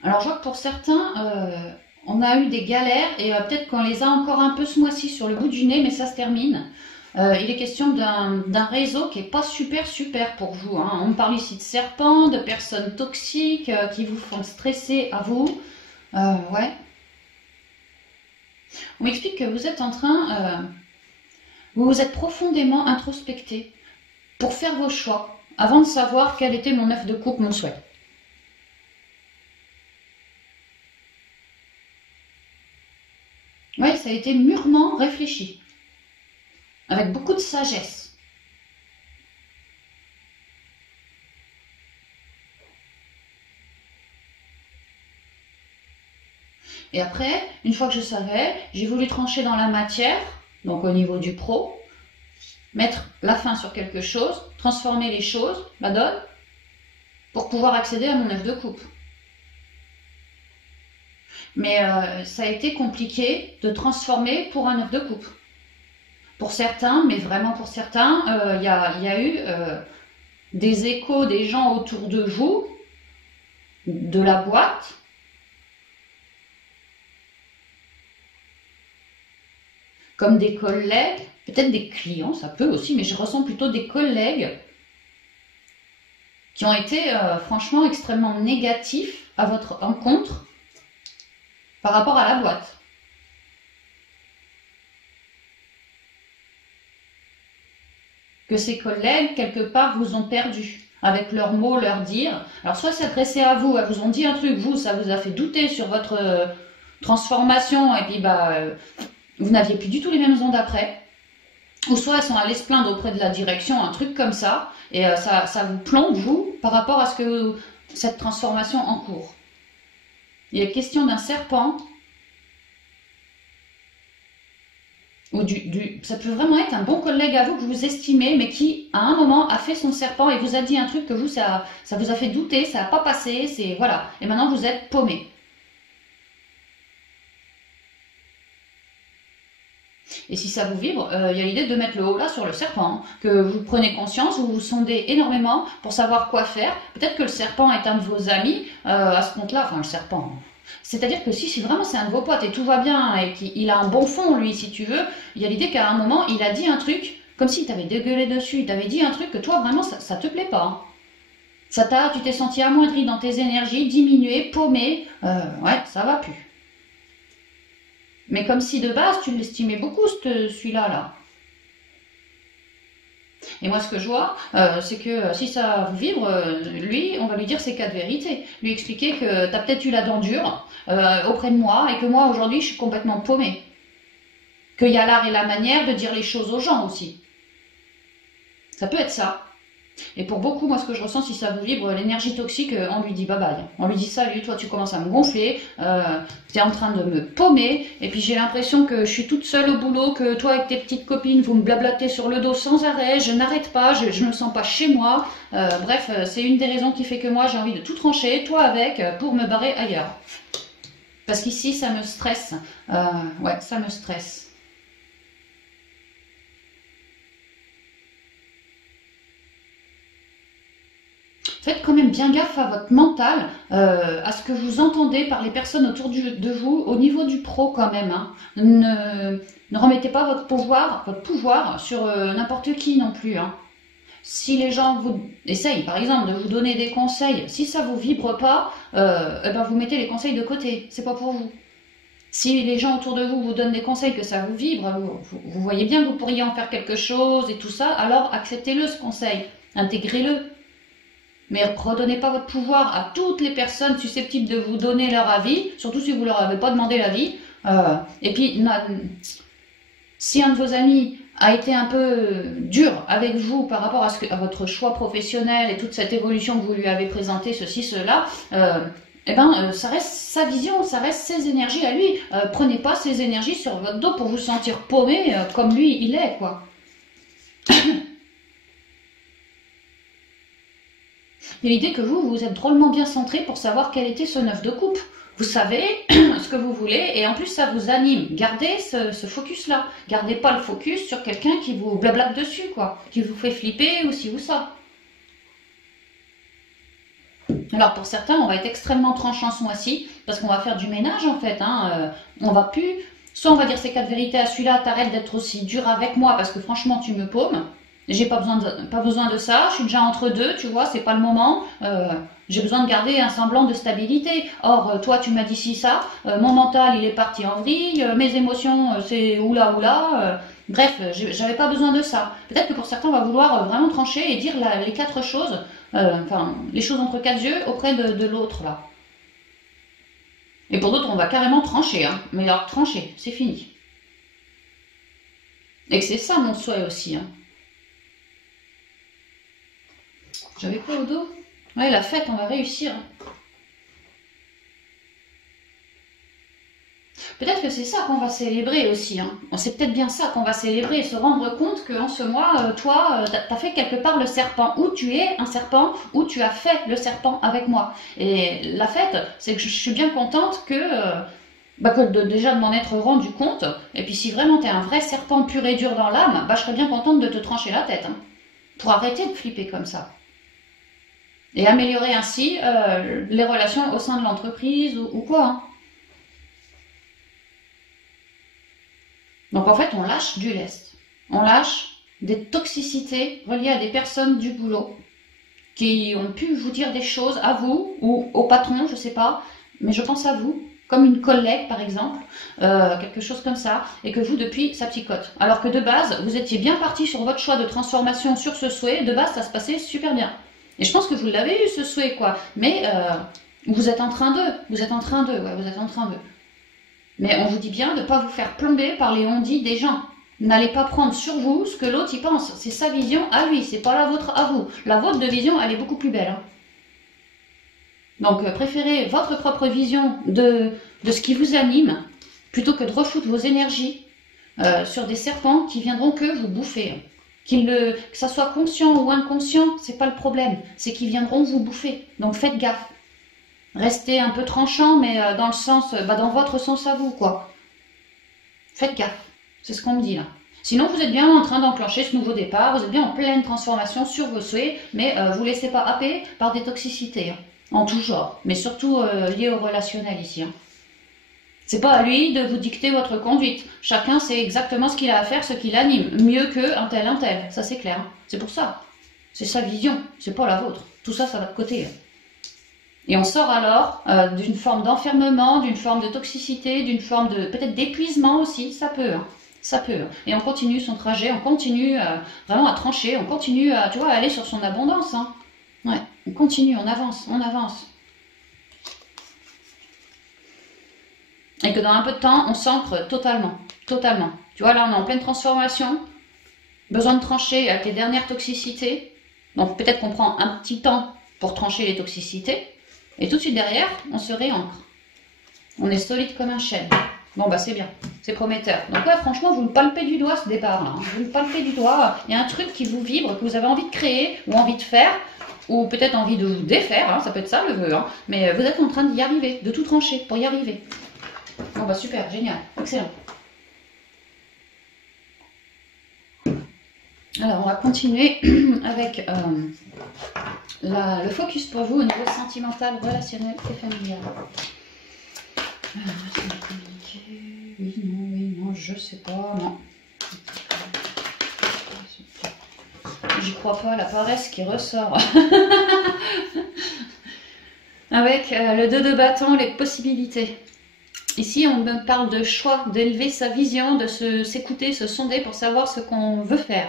Alors, je vois que pour certains, on a eu des galères et peut-être qu'on les a encore un peu ce mois-ci sur le bout du nez, mais ça se termine. Il est question d'un réseau qui n'est pas super pour vous. Hein. On parle ici de serpents, de personnes toxiques qui vous font stresser à vous. Ouais. On m'explique que vous êtes en train, vous vous êtes profondément introspecté pour faire vos choix avant de savoir quel était mon œuf de coupe, mon souhait. Oui, ça a été mûrement réfléchi, avec beaucoup de sagesse. Et après, une fois que je savais, j'ai voulu trancher dans la matière, donc au niveau du pro, mettre la fin sur quelque chose, transformer les choses, la donne, pour pouvoir accéder à mon œuf de coupe. Mais ça a été compliqué de transformer pour un œuf de coupe. Pour certains, mais vraiment pour certains, il y a eu des échos des gens autour de vous, de la boîte, comme des collègues, peut-être des clients, ça peut aussi, mais je ressens plutôt des collègues qui ont été franchement extrêmement négatifs à votre encontre par rapport à la boîte. Que ces collègues, quelque part, vous ont perdu avec leurs mots, leurs dires. Alors, soit s'adresser à vous, elles vous ont dit un truc, vous, ça vous a fait douter sur votre transformation, et puis vous n'aviez plus du tout les mêmes ondes après. Ou soit elles sont allées se plaindre auprès de la direction, un truc comme ça, et ça vous plombe, vous, par rapport à cette transformation en cours. Il est question d'un serpent, ou ça peut vraiment être un bon collègue à vous que vous estimez, mais qui, à un moment, a fait son serpent et vous a dit un truc que vous, ça vous a fait douter, ça n'a pas passé, voilà. Et maintenant, vous êtes paumé. Et si ça vous vibre, il y a l'idée de mettre le haut là sur le serpent, hein, que vous prenez conscience, vous vous sondez énormément pour savoir quoi faire. Peut-être que le serpent est un de vos amis, à ce compte-là, enfin le serpent. C'est-à-dire que si vraiment c'est un de vos potes et tout va bien et qu'il a un bon fond, lui, si tu veux, il y a l'idée qu'à un moment, il a dit un truc, comme s'il t'avait dégueulé dessus, il t'avait dit un truc que toi, vraiment, ça te plaît pas. Hein. Tu t'es senti amoindri dans tes énergies, diminué, paumé, ouais, ça va plus. Mais comme si de base, tu l'estimais beaucoup, celui-là, là. Et moi, ce que je vois, c'est que si ça vous vibre, lui, on va lui dire ses quatre vérités. Lui expliquer que tu as peut-être eu la dent dure auprès de moi et que moi, aujourd'hui, je suis complètement paumée. Qu'il y a l'art et la manière de dire les choses aux gens aussi. Ça peut être ça. Et pour beaucoup, moi, ce que je ressens, si ça vous vibre, l'énergie toxique, on lui dit bye bye. On lui dit salut, toi, tu commences à me gonfler, tu es en train de me paumer, et puis j'ai l'impression que je suis toute seule au boulot, que toi, avec tes petites copines, vous me blablatez sur le dos sans arrêt, je n'arrête pas, je ne me sens pas chez moi. Bref, c'est une des raisons qui fait que moi, j'ai envie de tout trancher, toi avec, pour me barrer ailleurs. Parce qu'ici, ça me stresse. Ouais, ça me stresse. Faites quand même bien gaffe à votre mental, à ce que vous entendez par les personnes autour de vous, au niveau du pro quand même. Hein. Ne remettez pas votre pouvoir sur n'importe qui non plus. Hein. Si les gens vous essayent, par exemple, de vous donner des conseils, si ça vous vibre pas, vous mettez les conseils de côté. C'est pas pour vous. Si les gens autour de vous vous donnent des conseils que ça vous vibre, vous voyez bien que vous pourriez en faire quelque chose et tout ça, alors acceptez-le ce conseil, intégrez-le. Mais redonnez pas votre pouvoir à toutes les personnes susceptibles de vous donner leur avis, surtout si vous leur avez pas demandé l'avis. Et puis, si un de vos amis a été un peu dur avec vous par rapport à votre choix professionnel et toute cette évolution que vous lui avez présentée, ceci, cela, eh ben, ça reste sa vision, ça reste ses énergies à lui. Prenez pas ses énergies sur votre dos pour vous sentir paumé comme lui, il est, quoi. Et l'idée que vous êtes drôlement bien centré pour savoir quel était ce 9 de coupe. Vous savez ce que vous voulez et en plus ça vous anime. Gardez ce focus-là. Gardez pas le focus sur quelqu'un qui vous blablate dessus, quoi. Qui vous fait flipper ou ci ou ça. Alors pour certains, on va être extrêmement tranchant ce mois-ci parce qu'on va faire du ménage en fait. On va plus... Soit on va dire ces 4 vérités à celui-là, t'arrêtes d'être aussi dur avec moi parce que franchement tu me paumes. J'ai pas besoin de ça, je suis déjà entre deux, tu vois, c'est pas le moment. J'ai besoin de garder un semblant de stabilité. Or, toi, tu m'as dit si ça, mon mental, il est parti en vrille, mes émotions, c'est oula oula. Bref, j'avais pas besoin de ça. Peut-être que pour certains, on va vouloir vraiment trancher et dire les 4 choses, enfin, les choses entre 4 yeux auprès de l'autre, là. Et pour d'autres, on va carrément trancher, hein. Mais alors, trancher, c'est fini. Et que c'est ça mon souhait aussi, hein. J'avais quoi au dos? Ouais, la fête, on va réussir. Peut-être que c'est ça qu'on va célébrer aussi. Hein. C'est peut-être bien ça qu'on va célébrer, se rendre compte qu'en ce mois, toi, tu as fait quelque part le serpent, ou tu es un serpent, ou tu as fait le serpent avec moi. Et la fête, c'est que je suis bien contente déjà de m'en être rendu compte. Et puis si vraiment tu es un vrai serpent pur et dur dans l'âme, je serais bien contente de te trancher la tête. Hein, pour arrêter de flipper comme ça. Et améliorer ainsi les relations au sein de l'entreprise ou quoi. Hein. Donc en fait, on lâche du lest. On lâche des toxicités reliées à des personnes du boulot qui ont pu vous dire des choses à vous ou au patron, je sais pas, mais je pense à vous, comme une collègue par exemple, quelque chose comme ça, et que vous depuis ça psychote. Alors que de base, vous étiez bien parti sur votre choix de transformation sur ce souhait, de base ça se passait super bien. Et je pense que vous l'avez eu ce souhait, quoi. Mais vous êtes en train de. Mais on vous dit bien de ne pas vous faire plomber par les on-dit des gens. N'allez pas prendre sur vous ce que l'autre y pense. C'est sa vision à lui, c'est pas la vôtre à vous. La vôtre de vision, elle est beaucoup plus belle. Hein. Donc préférez votre propre vision de ce qui vous anime, plutôt que de refoutre vos énergies sur des serpents qui viendront que vous bouffer. Que ça soit conscient ou inconscient, c'est pas le problème. C'est qu'ils viendront vous bouffer. Donc faites gaffe. Restez un peu tranchant, mais dans le sens, dans votre sens à vous, quoi. Faites gaffe. C'est ce qu'on me dit là. Sinon, vous êtes bien en train d'enclencher ce nouveau départ. Vous êtes bien en pleine transformation sur vos souhaits, mais vous ne laissez pas happer par des toxicités, hein, en tout genre, mais surtout liées au relationnel ici. Hein. C'est pas à lui de vous dicter votre conduite. Chacun sait exactement ce qu'il a à faire, ce qui l'anime. Mieux qu'un tel, ça c'est clair. Hein. C'est pour ça. C'est sa vision, c'est pas la vôtre. Tout ça, ça va de côté. Hein. Et on sort alors d'une forme d'enfermement, d'une forme de toxicité, d'une forme de peut-être d'épuisement aussi. Ça peut. Hein. Ça peut. Et on continue son trajet, on continue vraiment à trancher, on continue à, tu vois, à aller sur son abondance. Hein. Ouais, on continue, on avance, on avance. Et que dans un peu de temps, on s'ancre totalement. Totalement. Tu vois, là, on est en pleine transformation. Besoin de trancher avec les dernières toxicités. Donc, peut-être qu'on prend un petit temps pour trancher les toxicités. Et tout de suite derrière, on se réancre. On est solide comme un chêne. Bon, c'est bien. C'est prometteur. Donc, ouais, franchement, vous le palpez du doigt, ce départ-là. Hein. Vous le palpez du doigt. Il y a un truc qui vous vibre, que vous avez envie de créer ou envie de faire. Ou peut-être envie de vous défaire. Hein. Ça peut être ça, le vœu. Hein. Mais vous êtes en train d'y arriver. De tout trancher pour y arriver. Bon super, génial, excellent. Alors on va continuer avec le focus pour vous au niveau sentimental, relationnel et familial. Oui, non, je sais pas, non. J'y crois pas, la paresse qui ressort. Avec le 2 de bâton, les possibilités. Ici, on me parle de choix, d'élever sa vision, de s'écouter, se sonder pour savoir ce qu'on veut faire.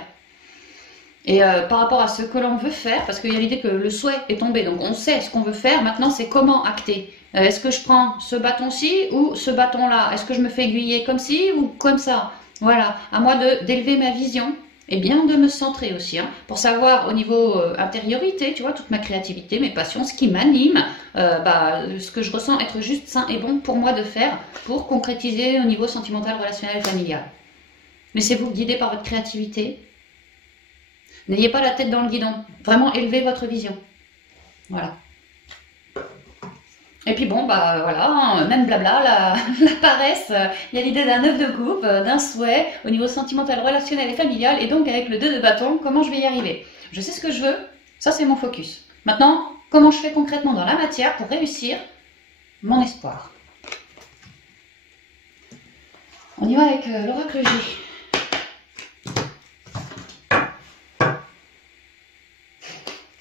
Et par rapport à ce que l'on veut faire, parce qu'il y a l'idée que le souhait est tombé, donc on sait ce qu'on veut faire, maintenant c'est comment acter. Est-ce que je prends ce bâton-ci ou ce bâton-là? Est-ce que je me fais aiguiller comme ci ou comme ça? Voilà, à moi d'élever ma vision et bien de me centrer aussi, hein, pour savoir au niveau intériorité, tu vois, toute ma créativité, mes passions, ce qui m'anime, ce que je ressens être juste sain et bon pour moi de faire pour concrétiser au niveau sentimental, relationnel et familial. Laissez-vous guider par votre créativité. N'ayez pas la tête dans le guidon. Vraiment, élevez votre vision. Voilà. Et puis bon, bah voilà, hein, même blabla, la paresse, il y a l'idée d'un œuf de coupe, d'un souhait au niveau sentimental, relationnel et familial, et donc avec le 2 de bâton, comment je vais y arriver? Je sais ce que je veux, ça c'est mon focus. Maintenant, comment je fais concrètement dans la matière pour réussir mon espoir? On y va avec l'oracle J.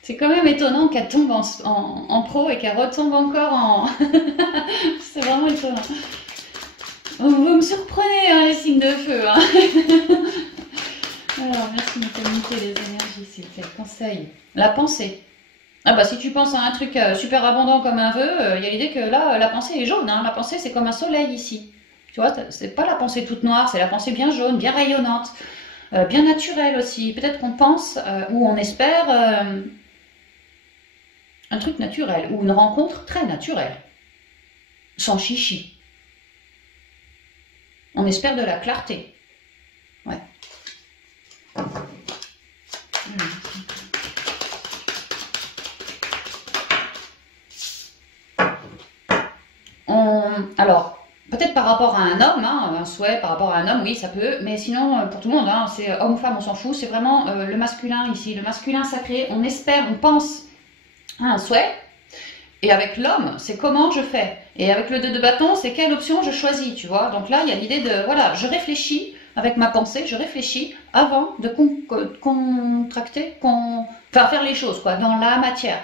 C'est quand même étonnant qu'elle tombe en pro et qu'elle retombe encore en... C'est vraiment étonnant. Vous me surprenez, hein, les signes de feu. Hein. Alors, merci de me communiquer les énergies, s'il te plaît. Conseil. La pensée. Ah bah si tu penses à un truc super abondant comme un vœu, il y a l'idée que là, la pensée est jaune. Hein. La pensée, c'est comme un soleil ici. Tu vois, c'est pas la pensée toute noire, c'est la pensée bien jaune, bien rayonnante, bien naturelle aussi. Peut-être qu'on pense ou on espère... un truc naturel, ou une rencontre très naturelle, sans chichi. On espère de la clarté. Ouais. Alors, peut-être par rapport à un homme, hein, un souhait par rapport à un homme, oui, ça peut, mais sinon, pour tout le monde, hein, c'est homme ou femme, on s'en fout, c'est vraiment le masculin ici, le masculin sacré, on espère, on pense un souhait, et avec l'homme, c'est comment je fais, et avec le 2 de bâton, c'est quelle option je choisis, tu vois, donc là, il y a l'idée de, voilà, je réfléchis avec ma pensée, je réfléchis avant de contracter, enfin faire les choses, quoi, dans la matière.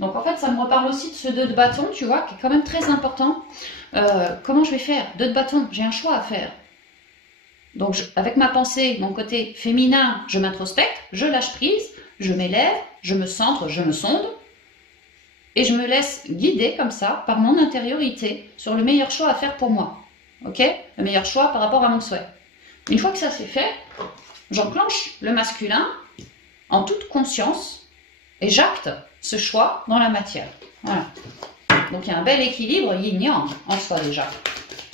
Donc en fait, ça me reparle aussi de ce 2 de bâton, tu vois, qui est quand même très important. Comment je vais faire? 2 de bâton, j'ai un choix à faire. Donc avec ma pensée, mon côté féminin, je m'introspecte, je lâche prise, je m'élève, je me centre, je me sonde, et je me laisse guider comme ça, par mon intériorité, sur le meilleur choix à faire pour moi. Ok? Le meilleur choix par rapport à mon souhait. Une fois que ça c'est fait, j'enclenche le masculin en toute conscience, et j'acte ce choix dans la matière. Voilà. Donc il y a un bel équilibre yin-yang en soi déjà.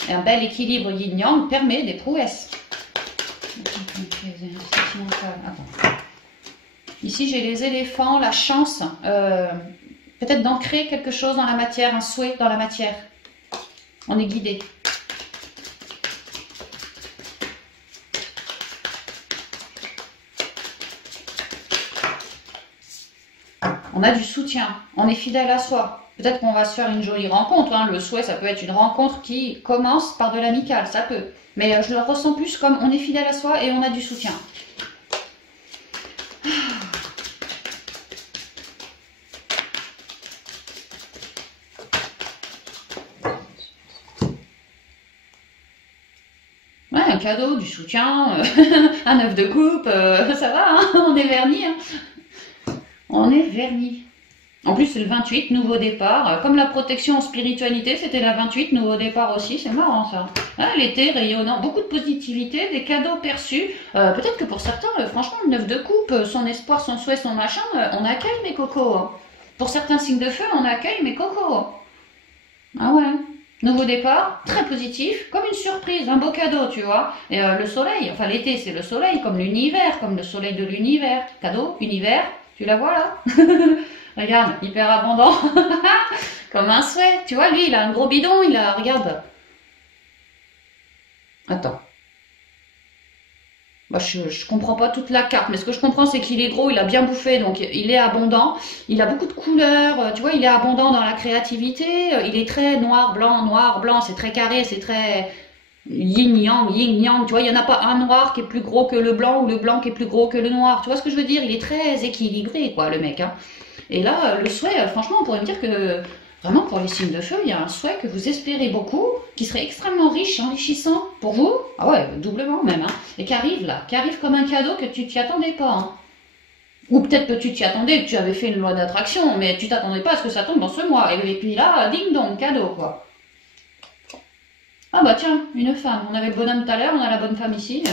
Et un bel équilibre yin-yang permet des prouesses. Attends. Ici, j'ai les éléphants, la chance, peut-être d'ancrer quelque chose dans la matière, un souhait dans la matière. On est guidé. On a du soutien, on est fidèle à soi. Peut-être qu'on va se faire une jolie rencontre. Hein. Le souhait, ça peut être une rencontre qui commence par de l'amical, ça peut. Mais je le ressens plus comme on est fidèle à soi et on a du soutien. Ouais, un cadeau, du soutien, un œuf de coupe, ça va, hein, on est vernis. Hein. On est vernis. En plus, c'est le 28, nouveau départ. Comme la protection en spiritualité, c'était la 28, nouveau départ aussi. C'est marrant, ça. Hein, l'été rayonnant, beaucoup de positivité, des cadeaux perçus. Peut-être que pour certains, franchement, le 9 de coupe, son espoir, son souhait, son machin, on accueille mes cocos. Hein. Pour certains signes de feu, on accueille mes cocos. Ah ouais. Nouveau départ, très positif, comme une surprise, un beau cadeau, tu vois. Et le soleil, enfin l'été, c'est le soleil, comme l'univers, comme le soleil de l'univers. Cadeau, univers, tu la vois là? Regarde, hyper abondant, comme un souhait. Tu vois, lui, il a un gros bidon, il a, regarde. Attends. Bah, je comprends pas toute la carte, mais ce que je comprends, c'est qu'il est gros, il a bien bouffé, donc il est abondant. Il a beaucoup de couleurs, tu vois, il est abondant dans la créativité. Il est très noir, blanc, c'est très carré, c'est très yin-yang, tu vois, il n'y en a pas un noir qui est plus gros que le blanc ou le blanc qui est plus gros que le noir. Tu vois ce que je veux dire? Il est très équilibré, quoi, le mec, hein. Et là, le souhait, franchement, on pourrait me dire que, vraiment, pour les signes de feu, il y a un souhait que vous espérez beaucoup, qui serait extrêmement riche, enrichissant pour vous. Ah ouais, doublement même, hein. Et qui arrive là, qui arrive comme un cadeau que tu t'y attendais pas, hein. Ou peut-être que tu t'y attendais, que tu avais fait une loi d'attraction, mais tu t'attendais pas à ce que ça tombe dans ce mois. Et puis là, ding dong, cadeau, quoi. Ah bah tiens, une femme. On avait le bonhomme tout à l'heure, on a la bonne femme ici.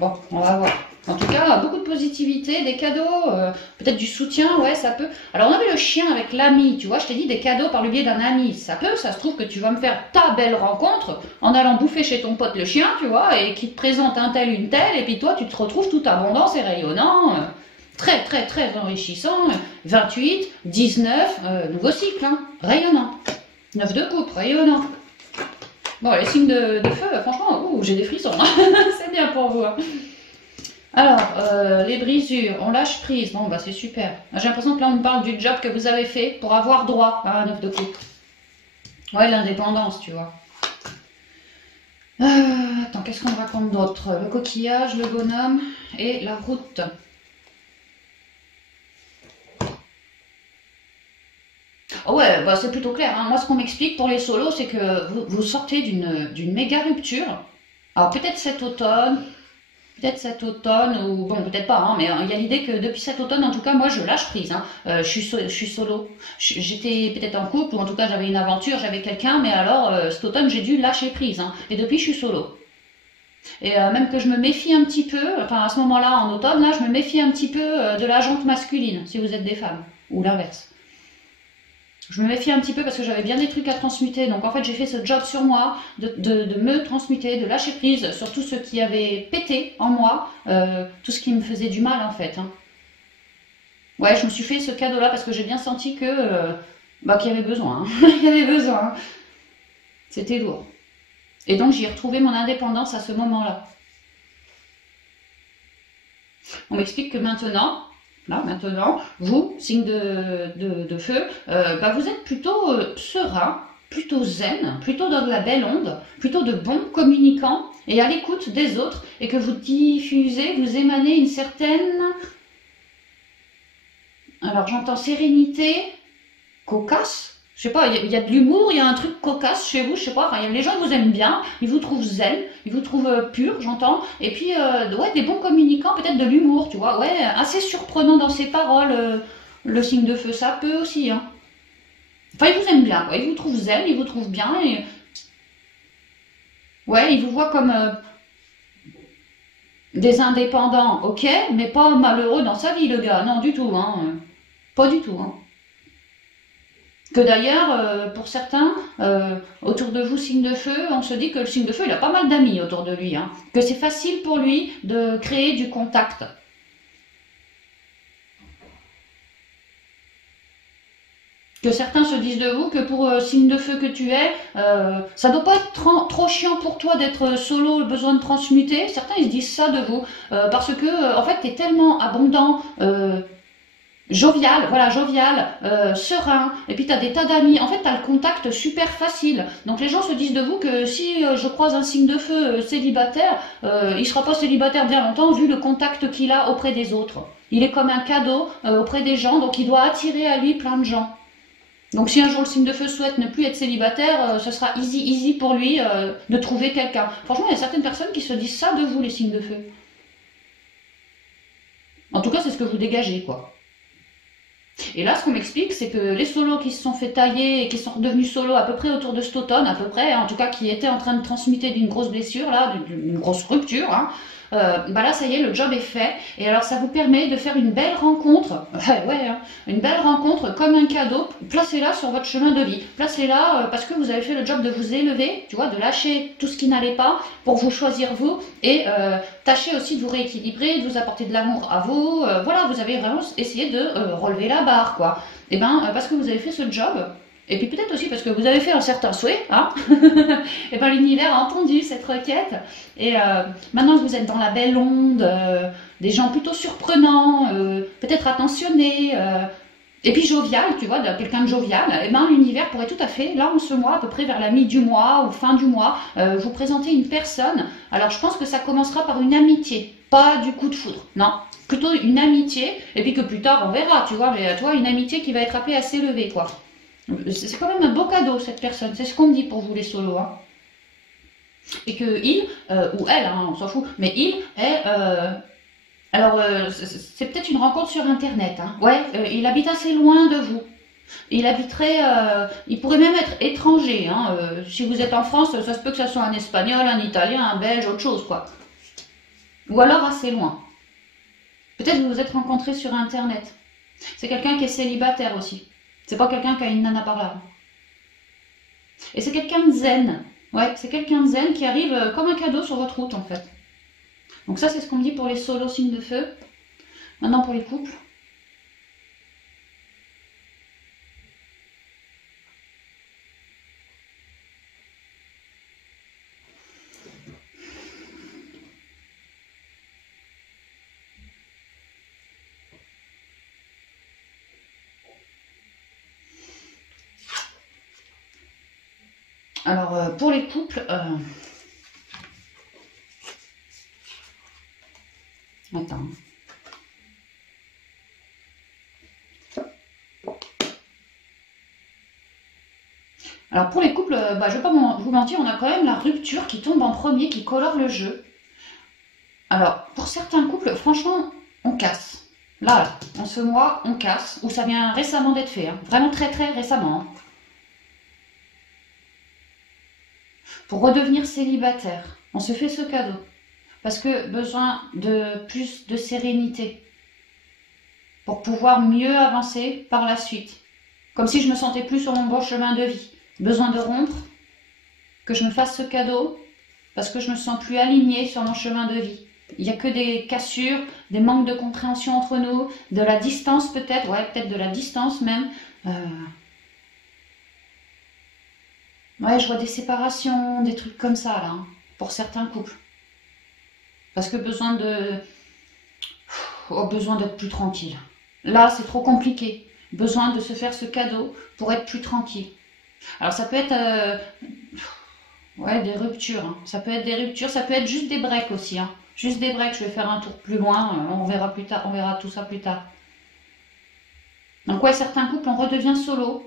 Bon, on va voir. En tout cas, beaucoup de positivité, des cadeaux, peut-être du soutien, ouais, ça peut. Alors, on avait le chien avec l'ami, tu vois, je t'ai dit des cadeaux par le biais d'un ami. Ça peut, ça se trouve que tu vas me faire ta belle rencontre en allant bouffer chez ton pote le chien, tu vois, et qui te présente un tel, une telle, et puis toi, tu te retrouves tout abondant et rayonnant, très, très, très enrichissant. 28, 19, nouveau cycle, hein, rayonnant. 9 de coupe, rayonnant. Bon, les signes de feu, franchement, j'ai des frissons, hein. C'est bien pour vous. Hein. Alors, les brisures, on lâche prise. Bon, bah c'est super. J'ai l'impression que là, on me parle du job que vous avez fait pour avoir droit à un 9 de coupe. Ouais, l'indépendance, tu vois. Attends, qu'est-ce qu'on raconte d'autre? Le coquillage, le bonhomme et la route. Oh ouais, bah c'est plutôt clair. Hein. Moi, ce qu'on m'explique pour les solos, c'est que vous sortez d'une méga rupture. Alors, peut-être cet automne, ou bon, peut-être pas, hein, mais il y a l'idée que depuis cet automne, en tout cas, moi, je lâche prise. Hein. Je suis solo. J'étais peut-être en couple, ou en tout cas, j'avais une aventure, j'avais quelqu'un, mais alors, cet automne, j'ai dû lâcher prise. Hein. Et depuis, je suis solo. Et même que je me méfie un petit peu, enfin, à ce moment-là, en automne, là, je me méfie un petit peu de la jante masculine, si vous êtes des femmes, ou l'inverse. Je me méfie un petit peu parce que j'avais bien des trucs à transmuter. Donc en fait, j'ai fait ce job sur moi, de me transmuter, de lâcher prise sur tout ce qui avait pété en moi, tout ce qui me faisait du mal en fait. Hein. Ouais, je me suis fait ce cadeau-là parce que j'ai bien senti que qu'il y avait besoin. Hein. Il y avait besoin. Hein. C'était lourd. Et donc j'ai retrouvé mon indépendance à ce moment-là. On m'explique que maintenant, là, maintenant, vous, signe de feu, vous êtes plutôt serein, plutôt zen, plutôt dans de la belle onde, plutôt de bons communicants et à l'écoute des autres et que vous diffusez, vous émanez une certaine, alors j'entends sérénité, cocasse. Je sais pas, il y a de l'humour, il y a un truc cocasse chez vous, je sais pas, enfin, les gens vous aiment bien, ils vous trouvent zen, ils vous trouvent pur, j'entends, et puis ouais, des bons communicants, peut-être de l'humour, tu vois, ouais, assez surprenant dans ses paroles, le signe de feu, ça peut aussi, hein. Enfin, ils vous aiment bien, quoi, ils vous trouvent zen, ils vous trouvent bien, et ouais, ils vous voient comme des indépendants, ok, mais pas malheureux dans sa vie, le gars, non, du tout, hein, pas du tout, hein. Que d'ailleurs, pour certains, autour de vous, signe de feu, on se dit que le signe de feu, il a pas mal d'amis autour de lui. Hein. Que c'est facile pour lui de créer du contact. Que certains se disent de vous que pour signe de feu que tu es, ça doit pas être trop chiant pour toi d'être solo, le besoin de transmuter. Certains, ils se disent ça de vous. Parce que, en fait, tu es tellement abondant, jovial, voilà, jovial, serein, et puis tu as des tas d'amis. En fait, tu as le contact super facile. Donc les gens se disent de vous que si je croise un signe de feu célibataire, il sera pas célibataire bien longtemps vu le contact qu'il a auprès des autres. Il est comme un cadeau auprès des gens, donc il doit attirer à lui plein de gens. Donc si un jour le signe de feu souhaite ne plus être célibataire, ce sera easy pour lui de trouver quelqu'un. Franchement, il y a certaines personnes qui se disent ça de vous, les signes de feu. En tout cas, c'est ce que vous dégagez, quoi. Et là, ce qu'on m'explique, c'est que les solos qui se sont fait tailler et qui sont devenus solos à peu près autour de cet automne, à peu près, en tout cas qui étaient en train de transmuter d'une grosse blessure, là, d'une grosse rupture, hein, là, ça y est, le job est fait. Et alors, ça vous permet de faire une belle rencontre, hein, une belle rencontre comme un cadeau. Placez-la sur votre chemin de vie. Placez-la parce que vous avez fait le job de vous élever, tu vois, de lâcher tout ce qui n'allait pas pour vous choisir vous et tâchez aussi de vous rééquilibrer, de vous apporter de l'amour à vous. Voilà, vous avez vraiment essayé de relever la barre, quoi. Et parce que vous avez fait ce job. Et puis peut-être aussi parce que vous avez fait un certain souhait, hein. Et ben l'univers a entendu cette requête. Et maintenant que vous êtes dans la belle onde, des gens plutôt surprenants, peut-être attentionnés, et puis jovial, tu vois, quelqu'un de jovial, et ben l'univers pourrait tout à fait, là en ce mois, à peu près vers la mi du mois ou fin du mois, vous présenter une personne. Alors je pense que ça commencera par une amitié, pas du coup de foudre, non. Plutôt une amitié, et puis que plus tard on verra, tu vois, mais toi une amitié qui va être appelée à s'élever, quoi. C'est quand même un beau cadeau, cette personne. C'est ce qu'on me dit pour vous, les solos. Hein. Et que il, ou elle, hein, on s'en fout, mais il est... c'est peut-être une rencontre sur Internet. Hein. Ouais, il habite assez loin de vous. Il habiterait... il pourrait même être étranger. Hein. Si vous êtes en France, ça se peut que ça soit un Espagnol, un Italien, un Belge, autre chose, quoi. Ou alors assez loin. Peut-être que vous vous êtes rencontrés sur Internet. C'est quelqu'un qui est célibataire aussi. C'est pas quelqu'un qui a une nana par là. Et c'est quelqu'un de zen. Ouais, c'est quelqu'un de zen qui arrive comme un cadeau sur votre route en fait. Donc ça c'est ce qu'on me dit pour les solos signes de feu. Maintenant pour les couples. Alors pour les couples, attends. Alors pour les couples, je ne vais pas vous mentir, on a quand même la rupture qui tombe en premier, qui colore le jeu. Alors pour certains couples, franchement, on casse. Là, en ce mois, on casse, ou ça vient récemment d'être fait, hein. Vraiment très très récemment. Hein. Pour redevenir célibataire, on se fait ce cadeau. Parce que besoin de plus de sérénité. Pour pouvoir mieux avancer par la suite. Comme si je me sentais plus sur mon bon chemin de vie. Besoin de rompre, que je me fasse ce cadeau, parce que je me sens plus alignée sur mon chemin de vie. Il n'y a que des cassures, des manques de compréhension entre nous, de la distance peut-être, ouais, peut-être de la distance même. Ouais, je vois des séparations, des trucs comme ça, là, hein, pour certains couples. Parce que besoin d'être plus tranquille. Là, c'est trop compliqué. Besoin de se faire ce cadeau pour être plus tranquille. Alors, ça peut être ouais, des ruptures. Hein. Ça peut être des ruptures, ça peut être juste des breaks aussi. Hein. Juste des breaks, je vais faire un tour plus loin, on verra plus tard, on verra tout ça plus tard. Donc, ouais, certains couples, on redevient solo.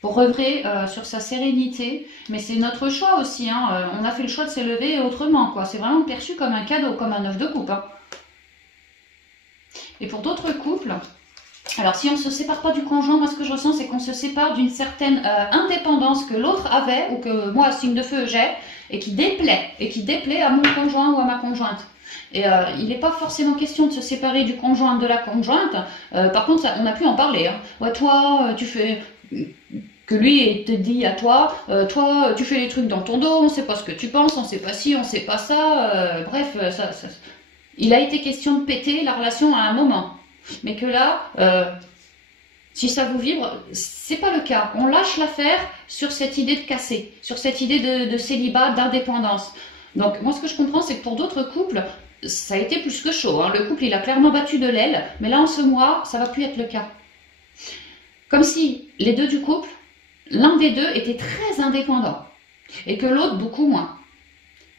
Pour œuvrer sur sa sérénité, mais c'est notre choix aussi, hein. On a fait le choix de s'élever autrement, quoi. C'est vraiment perçu comme un cadeau, comme un œuf de coupe. Hein. Et pour d'autres couples, alors si on ne se sépare pas du conjoint, moi ce que je ressens, c'est qu'on se sépare d'une certaine indépendance que l'autre avait, ou que moi, signe de feu, j'ai, et qui déplaît à mon conjoint ou à ma conjointe. Et il n'est pas forcément question de se séparer du conjoint, de la conjointe. Par contre, on a pu en parler. Hein. Ouais, toi, tu fais... Que lui te dit à toi, toi tu fais les trucs dans ton dos, on sait pas ce que tu penses, on sait pas ci, on sait pas ça, bref, il a été question de péter la relation à un moment. Mais que là, si ça vous vibre, c'est pas le cas. On lâche l'affaire sur cette idée de casser, sur cette idée de célibat, d'indépendance. Donc moi ce que je comprends, c'est que pour d'autres couples, ça a été plus que chaud. Hein. Le couple il a clairement battu de l'aile, mais là en ce mois, ça va plus être le cas. Comme si les deux du couple, l'un des deux était très indépendant et que l'autre beaucoup moins.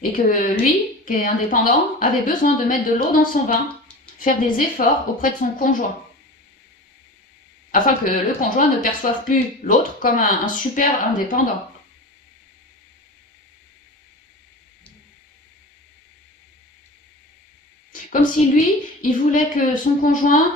Et que lui, qui est indépendant, avait besoin de mettre de l'eau dans son vin, faire des efforts auprès de son conjoint. Afin que le conjoint ne perçoive plus l'autre comme un super indépendant. Comme si lui, il voulait que son conjoint...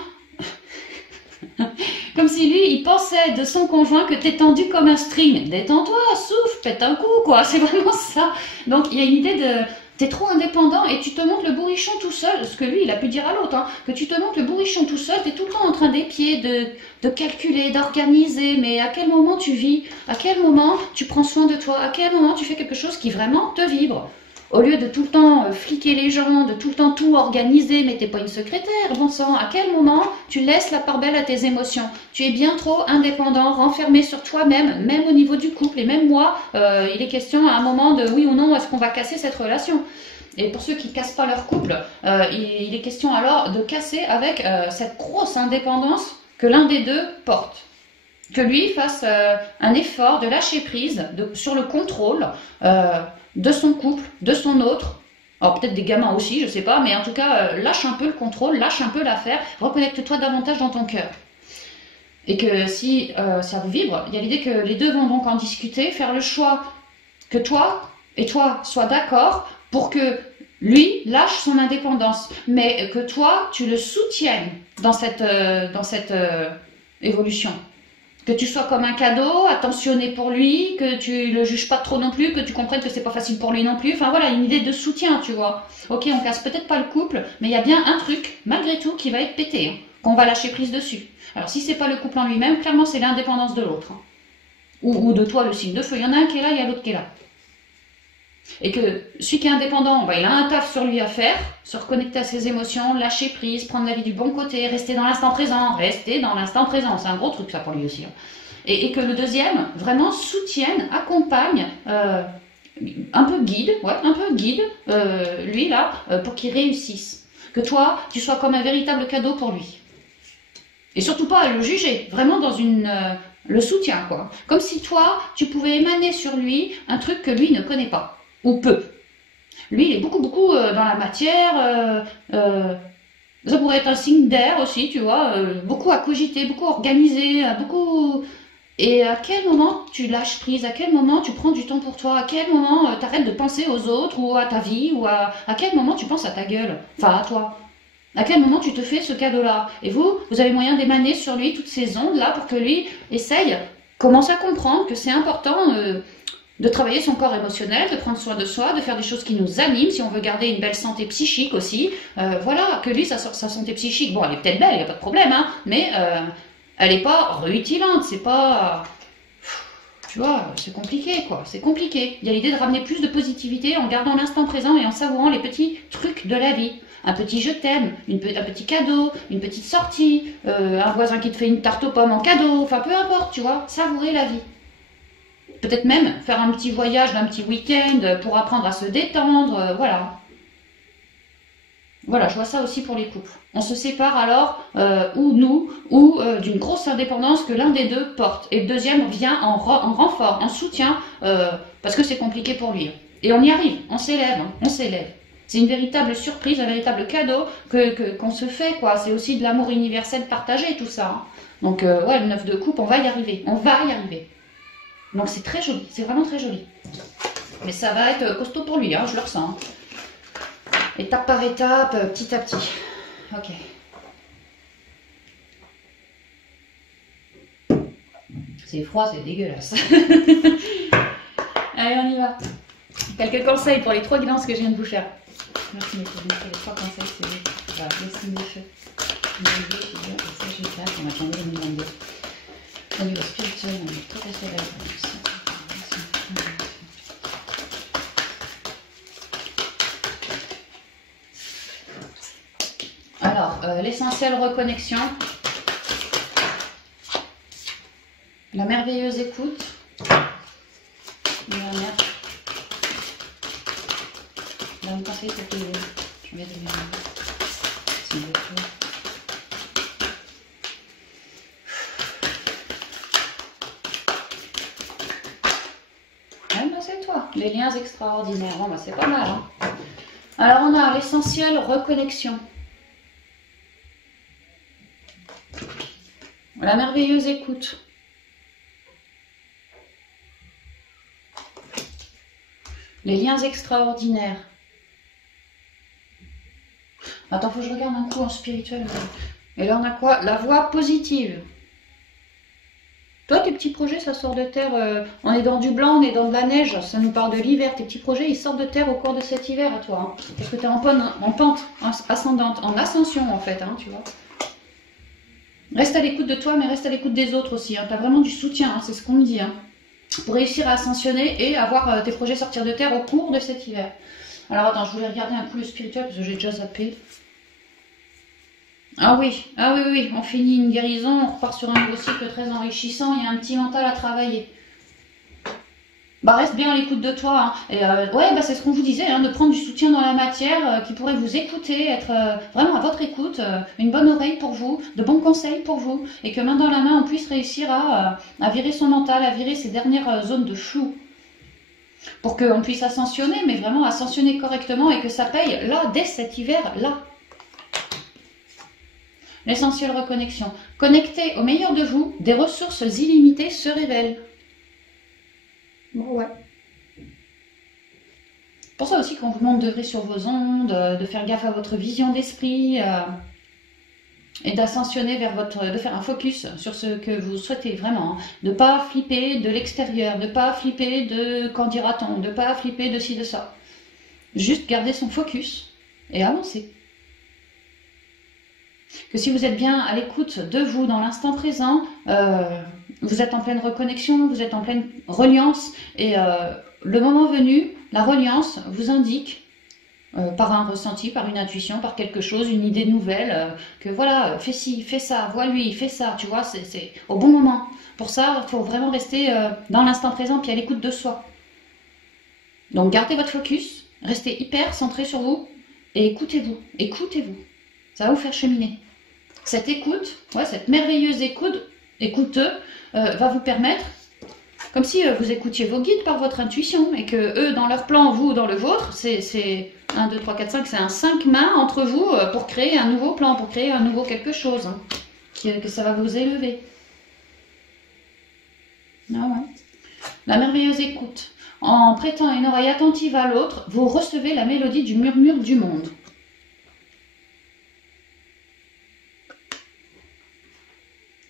Comme si lui, il pensait de son conjoint que t'es tendu comme un string. Détends-toi, souffle, pète un coup, quoi. C'est vraiment ça. Donc, il y a une idée de... T'es trop indépendant et tu te montres le bourrichon tout seul. Ce que lui, il a pu dire à l'autre. Hein, que tu te montres le bourrichon tout seul. T'es tout le temps en train d'épier, de calculer, d'organiser. Mais à quel moment tu vis? À quel moment tu prends soin de toi? À quel moment tu fais quelque chose qui vraiment te vibre? Au lieu de tout le temps fliquer les gens, de tout le temps tout organiser, mais t'es pas une secrétaire, bon sang, à quel moment tu laisses la part belle à tes émotions? Tu es bien trop indépendant, renfermé sur toi-même, même au niveau du couple, et même moi, il est question à un moment de oui ou non, est-ce qu'on va casser cette relation? Et pour ceux qui ne cassent pas leur couple, il est question alors de casser avec cette grosse indépendance que l'un des deux porte. Que lui fasse un effort de lâcher prise sur le contrôle de son couple, de son autre, alors peut-être des gamins aussi, je sais pas, mais en tout cas, lâche un peu le contrôle, lâche un peu l'affaire, reconnecte-toi davantage dans ton cœur. Et que si ça vous vibre, il y a l'idée que les deux vont donc en discuter, faire le choix que toi et toi soient d'accord pour que lui lâche son indépendance, mais que toi, tu le soutiennes dans cette évolution. Que tu sois comme un cadeau, attentionné pour lui, que tu le juges pas trop non plus, que tu comprennes que c'est pas facile pour lui non plus. Enfin voilà, une idée de soutien, tu vois. Ok, on casse peut-être pas le couple, mais il y a bien un truc, malgré tout, qui va être pété, hein, qu'on va lâcher prise dessus. Alors si c'est pas le couple en lui-même, clairement c'est l'indépendance de l'autre. Hein. Ou de toi, le signe de feu. Il y en a un qui est là, il y a l'autre qui est là. Et que celui qui est indépendant, bah, il a un taf sur lui à faire, se reconnecter à ses émotions, lâcher prise, prendre la vie du bon côté, rester dans l'instant présent, c'est un gros truc ça pour lui aussi. Hein. Et que le deuxième, vraiment soutienne, accompagne, un peu guide, lui là, pour qu'il réussisse. Que toi, tu sois comme un véritable cadeau pour lui. Et surtout pas à le juger, vraiment dans le soutien quoi. Comme si toi, tu pouvais émaner sur lui un truc que lui ne connaît pas. Ou peu. Lui, il est beaucoup dans la matière. Ça pourrait être un signe d'air aussi, tu vois. Beaucoup à cogiter, beaucoup à organiser, beaucoup. Et à quel moment tu lâches prise? À quel moment tu prends du temps pour toi? À quel moment tu arrêtes de penser aux autres ou à ta vie? Ou à quel moment tu penses à ta gueule? Enfin, à toi. À quel moment tu te fais ce cadeau-là? Et vous avez moyen d'émaner sur lui toutes ces ondes-là pour que lui essaye, commence à comprendre que c'est important. De travailler son corps émotionnel, de prendre soin de soi, de faire des choses qui nous animent, si on veut garder une belle santé psychique aussi. Voilà, que lui, sa santé psychique, bon, elle est peut-être belle, il n'y a pas de problème, hein, mais elle n'est pas rutilante, c'est pas... Tu vois, c'est compliqué, quoi, c'est compliqué. Il y a l'idée de ramener plus de positivité en gardant l'instant présent et en savourant les petits trucs de la vie. Un petit je t'aime, un petit cadeau, une petite sortie, un voisin qui te fait une tarte aux pommes en cadeau, enfin peu importe, tu vois, savourer la vie. Peut-être même faire un petit voyage d'un petit week-end pour apprendre à se détendre, voilà. Voilà, je vois ça aussi pour les couples. On se sépare alors, ou d'une grosse indépendance que l'un des deux porte. Et le deuxième vient en renfort, en soutien, parce que c'est compliqué pour lui. Et on y arrive, on s'élève, hein, on s'élève. C'est une véritable surprise, un véritable cadeau qu'on se fait, quoi. C'est aussi de l'amour universel partagé, tout ça. Hein. Donc, ouais, le 9 de coupe, on va y arriver, on va y arriver. Donc c'est très joli, c'est vraiment très joli. Mais ça va être costaud pour lui, hein, je le ressens. Étape par étape, petit à petit. Ok. C'est froid, c'est dégueulasse. Allez, on y va. Quelques conseils pour les 3 guidances que je viens de vous faire. Merci, les 3 conseils, c'est voilà, le signe de feu. On attendait 2022. Au niveau spirituel, on est tout à fait là. Alors, l'essentielle reconnexion, la merveilleuse écoute, là, vous pensez que je vais donner c'est le tout. C'est toi. Les liens extraordinaires. Bon, bah, c'est pas mal. Hein. Alors, on a l'essentiel reconnexion. La merveilleuse écoute. Les liens extraordinaires. Attends, faut que je regarde un coup en spirituel. Et là, on a quoi? La voix positive. Toi, tes petits projets, ça sort de terre. On est dans du blanc, on est dans de la neige. Ça nous parle de l'hiver. Tes petits projets, ils sortent de terre au cours de cet hiver à toi. Hein. Parce que tu es en pente ascendante, en ascension en fait, hein, tu vois. Reste à l'écoute de toi, mais reste à l'écoute des autres aussi. Hein. Tu as vraiment du soutien, hein, c'est ce qu'on me dit. Hein, pour réussir à ascensionner et avoir tes projets sortir de terre au cours de cet hiver. Alors attends, je voulais regarder un coup le spirituel parce que j'ai déjà zappé. Ah oui, on finit une guérison, on repart sur un nouveau cycle très enrichissant, il y a un petit mental à travailler. Bah reste bien à l'écoute de toi. Hein. Et ouais, bah c'est ce qu'on vous disait, hein, de prendre du soutien dans la matière, qui pourrait vous écouter, être vraiment à votre écoute, une bonne oreille pour vous, de bons conseils pour vous, et que main dans la main, on puisse réussir à virer son mental, à virer ces dernières zones de flou. Pour qu'on puisse ascensionner, mais vraiment ascensionner correctement et que ça paye là, dès cet hiver-là. L'essentielle reconnexion. Connecté au meilleur de vous, des ressources illimitées se révèlent. Bon, ouais. Pour ça aussi qu'on vous demande d'œuvrer sur vos ondes, de faire gaffe à votre vision d'esprit. et d'ascensionner vers de faire un focus sur ce que vous souhaitez vraiment. De ne pas flipper de l'extérieur, de ne pas flipper de quand dira-t-on, de ne pas flipper de ci, de ça. Juste garder son focus et avancer. Que si vous êtes bien à l'écoute de vous dans l'instant présent, vous êtes en pleine reconnexion, vous êtes en pleine reliance et le moment venu, la reliance vous indique par un ressenti, par une intuition, par quelque chose, une idée nouvelle, que voilà, fais ci, fais ça, vois lui, fais ça, tu vois, c'est au bon moment. Pour ça, il faut vraiment rester dans l'instant présent puis à l'écoute de soi. Donc gardez votre focus, restez hyper centré sur vous et écoutez-vous, écoutez-vous. Ça va vous faire cheminer. Cette écoute, ouais, cette merveilleuse écoute va vous permettre, comme si vous écoutiez vos guides par votre intuition et que eux dans leur plan, vous dans le vôtre, c'est 1, 2, 3, 4, 5, c'est un 5 mains entre vous pour créer un nouveau plan, pour créer un nouveau quelque chose, hein, que ça va vous élever. Ah ouais. La merveilleuse écoute. En prêtant une oreille attentive à l'autre, vous recevez la mélodie du murmure du monde.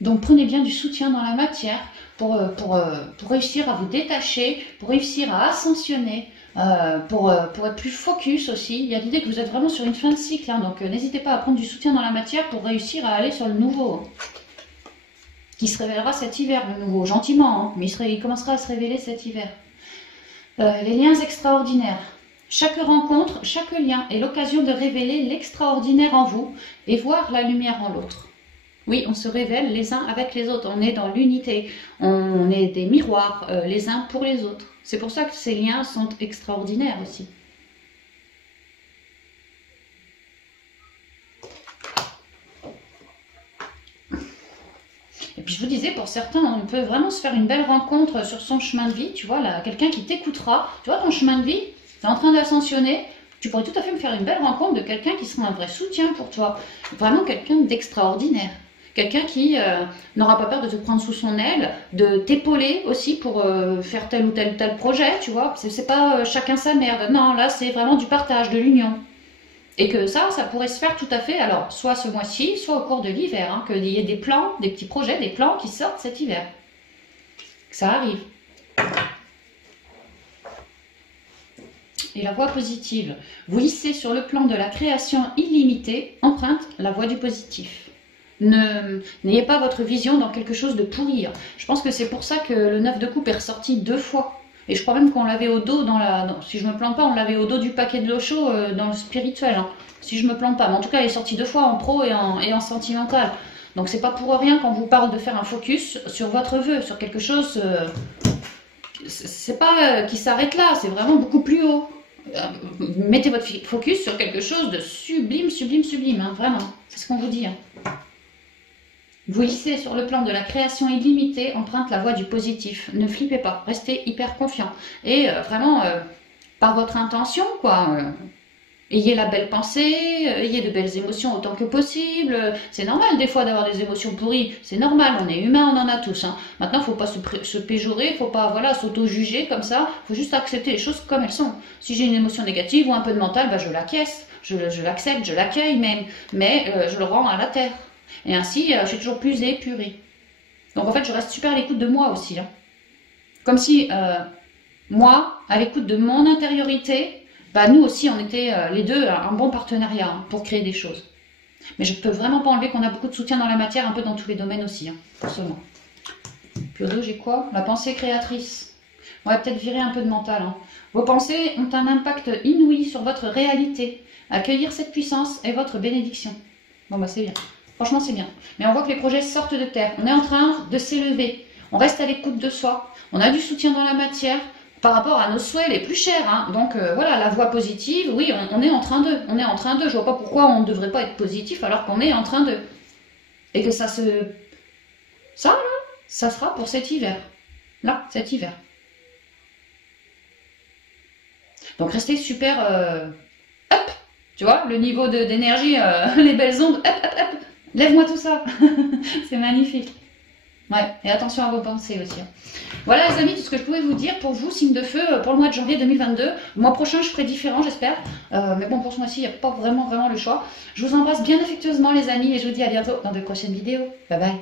Donc prenez bien du soutien dans la matière pour réussir à vous détacher, pour réussir à ascensionner, pour être plus focus aussi. Il y a l'idée que vous êtes vraiment sur une fin de cycle, hein, donc n'hésitez pas à prendre du soutien dans la matière pour réussir à aller sur le nouveau, qui se révélera cet hiver, le nouveau, gentiment, hein, mais il commencera à se révéler cet hiver. Les liens extraordinaires. Chaque rencontre, chaque lien est l'occasion de révéler l'extraordinaire en vous et voir la lumière en l'autre. Oui, on se révèle les uns avec les autres, on est dans l'unité, on est des miroirs les uns pour les autres. C'est pour ça que ces liens sont extraordinaires aussi. Et puis je vous disais, pour certains, on peut vraiment se faire une belle rencontre sur son chemin de vie, tu vois, là, quelqu'un qui t'écoutera, tu vois, ton chemin de vie, tu es en train d'ascensionner, tu pourrais tout à fait me faire une belle rencontre de quelqu'un qui sera un vrai soutien pour toi, vraiment quelqu'un d'extraordinaire. Quelqu'un qui n'aura pas peur de te prendre sous son aile, de t'épauler aussi pour faire tel ou tel projet, tu vois. C'est pas chacun sa merde. Non, là, c'est vraiment du partage, de l'union. Et que ça pourrait se faire tout à fait, alors, soit ce mois-ci, soit au cours de l'hiver, hein, qu'il y ait des plans, des petits projets, des plans qui sortent cet hiver. Ça arrive. Et la voie positive. Vous hissez sur le plan de la création illimitée, emprunte la voie du positif. N'ayez pas votre vision dans quelque chose de pourri. Je pense que c'est pour ça que le 9 de coupe est ressorti 2 fois. Et je crois même qu'on l'avait au dos, si je me plante pas, on l'avait au dos du paquet de l'eau chaud dans le spirituel. Hein, si je me plante pas. Mais en tout cas, il est sorti 2 fois en pro et en sentimental. Donc c'est pas pour rien qu'on vous parle de faire un focus sur votre vœu, sur quelque chose. C'est pas qui s'arrête là, c'est vraiment beaucoup plus haut. Mettez votre focus sur quelque chose de sublime, sublime, sublime. Hein, vraiment, c'est ce qu'on vous dit. Hein. Vous hissez sur le plan de la création illimitée, emprunte la voie du positif. Ne flippez pas, restez hyper confiant. Et vraiment, par votre intention, quoi, ayez la belle pensée, ayez de belles émotions autant que possible. C'est normal des fois d'avoir des émotions pourries, c'est normal, on est humain, on en a tous. Hein. Maintenant, il ne faut pas se péjorer, il ne faut pas voilà, s'auto-juger comme ça, il faut juste accepter les choses comme elles sont. Si j'ai une émotion négative ou un peu de mental, bah, je l'acquiesce, je l'accepte, je l'accueille même, mais je le rends à la terre. Et ainsi, je suis toujours plus épurée. Donc en fait, je reste super à l'écoute de moi aussi. Hein. Comme si, moi, à l'écoute de mon intériorité, bah, nous aussi, on était les deux un bon partenariat hein, pour créer des choses. Mais je ne peux vraiment pas enlever qu'on a beaucoup de soutien dans la matière, un peu dans tous les domaines aussi, hein, forcément. Puis au dos, j'ai quoi? La pensée créatrice. On va peut-être virer un peu de mental. Hein. Vos pensées ont un impact inouï sur votre réalité. Accueillir cette puissance est votre bénédiction. Bon, bah c'est bien. Franchement, c'est bien. Mais on voit que les projets sortent de terre. On est en train de s'élever. On reste à l'écoute de soi. On a du soutien dans la matière par rapport à nos souhaits les plus chers. Hein. Donc voilà, la voie positive, oui, on est en train de. On est en train de. Je vois pas pourquoi on ne devrait pas être positif alors qu'on est en train de. Et que ça se... Ça, là, ça sera pour cet hiver. Là, cet hiver. Donc restez super... Hop. Tu vois, le niveau d'énergie, les belles ondes, hop, hop, hop. Lève-moi tout ça. C'est magnifique. Ouais, et attention à vos pensées aussi. Voilà les amis, tout ce que je pouvais vous dire pour vous, signe de feu, pour le mois de janvier 2022. Le mois prochain, je ferai différent, j'espère. Mais bon, pour ce mois-ci, il n'y a pas vraiment le choix. Je vous embrasse bien affectueusement les amis et je vous dis à bientôt dans de prochaines vidéos. Bye bye.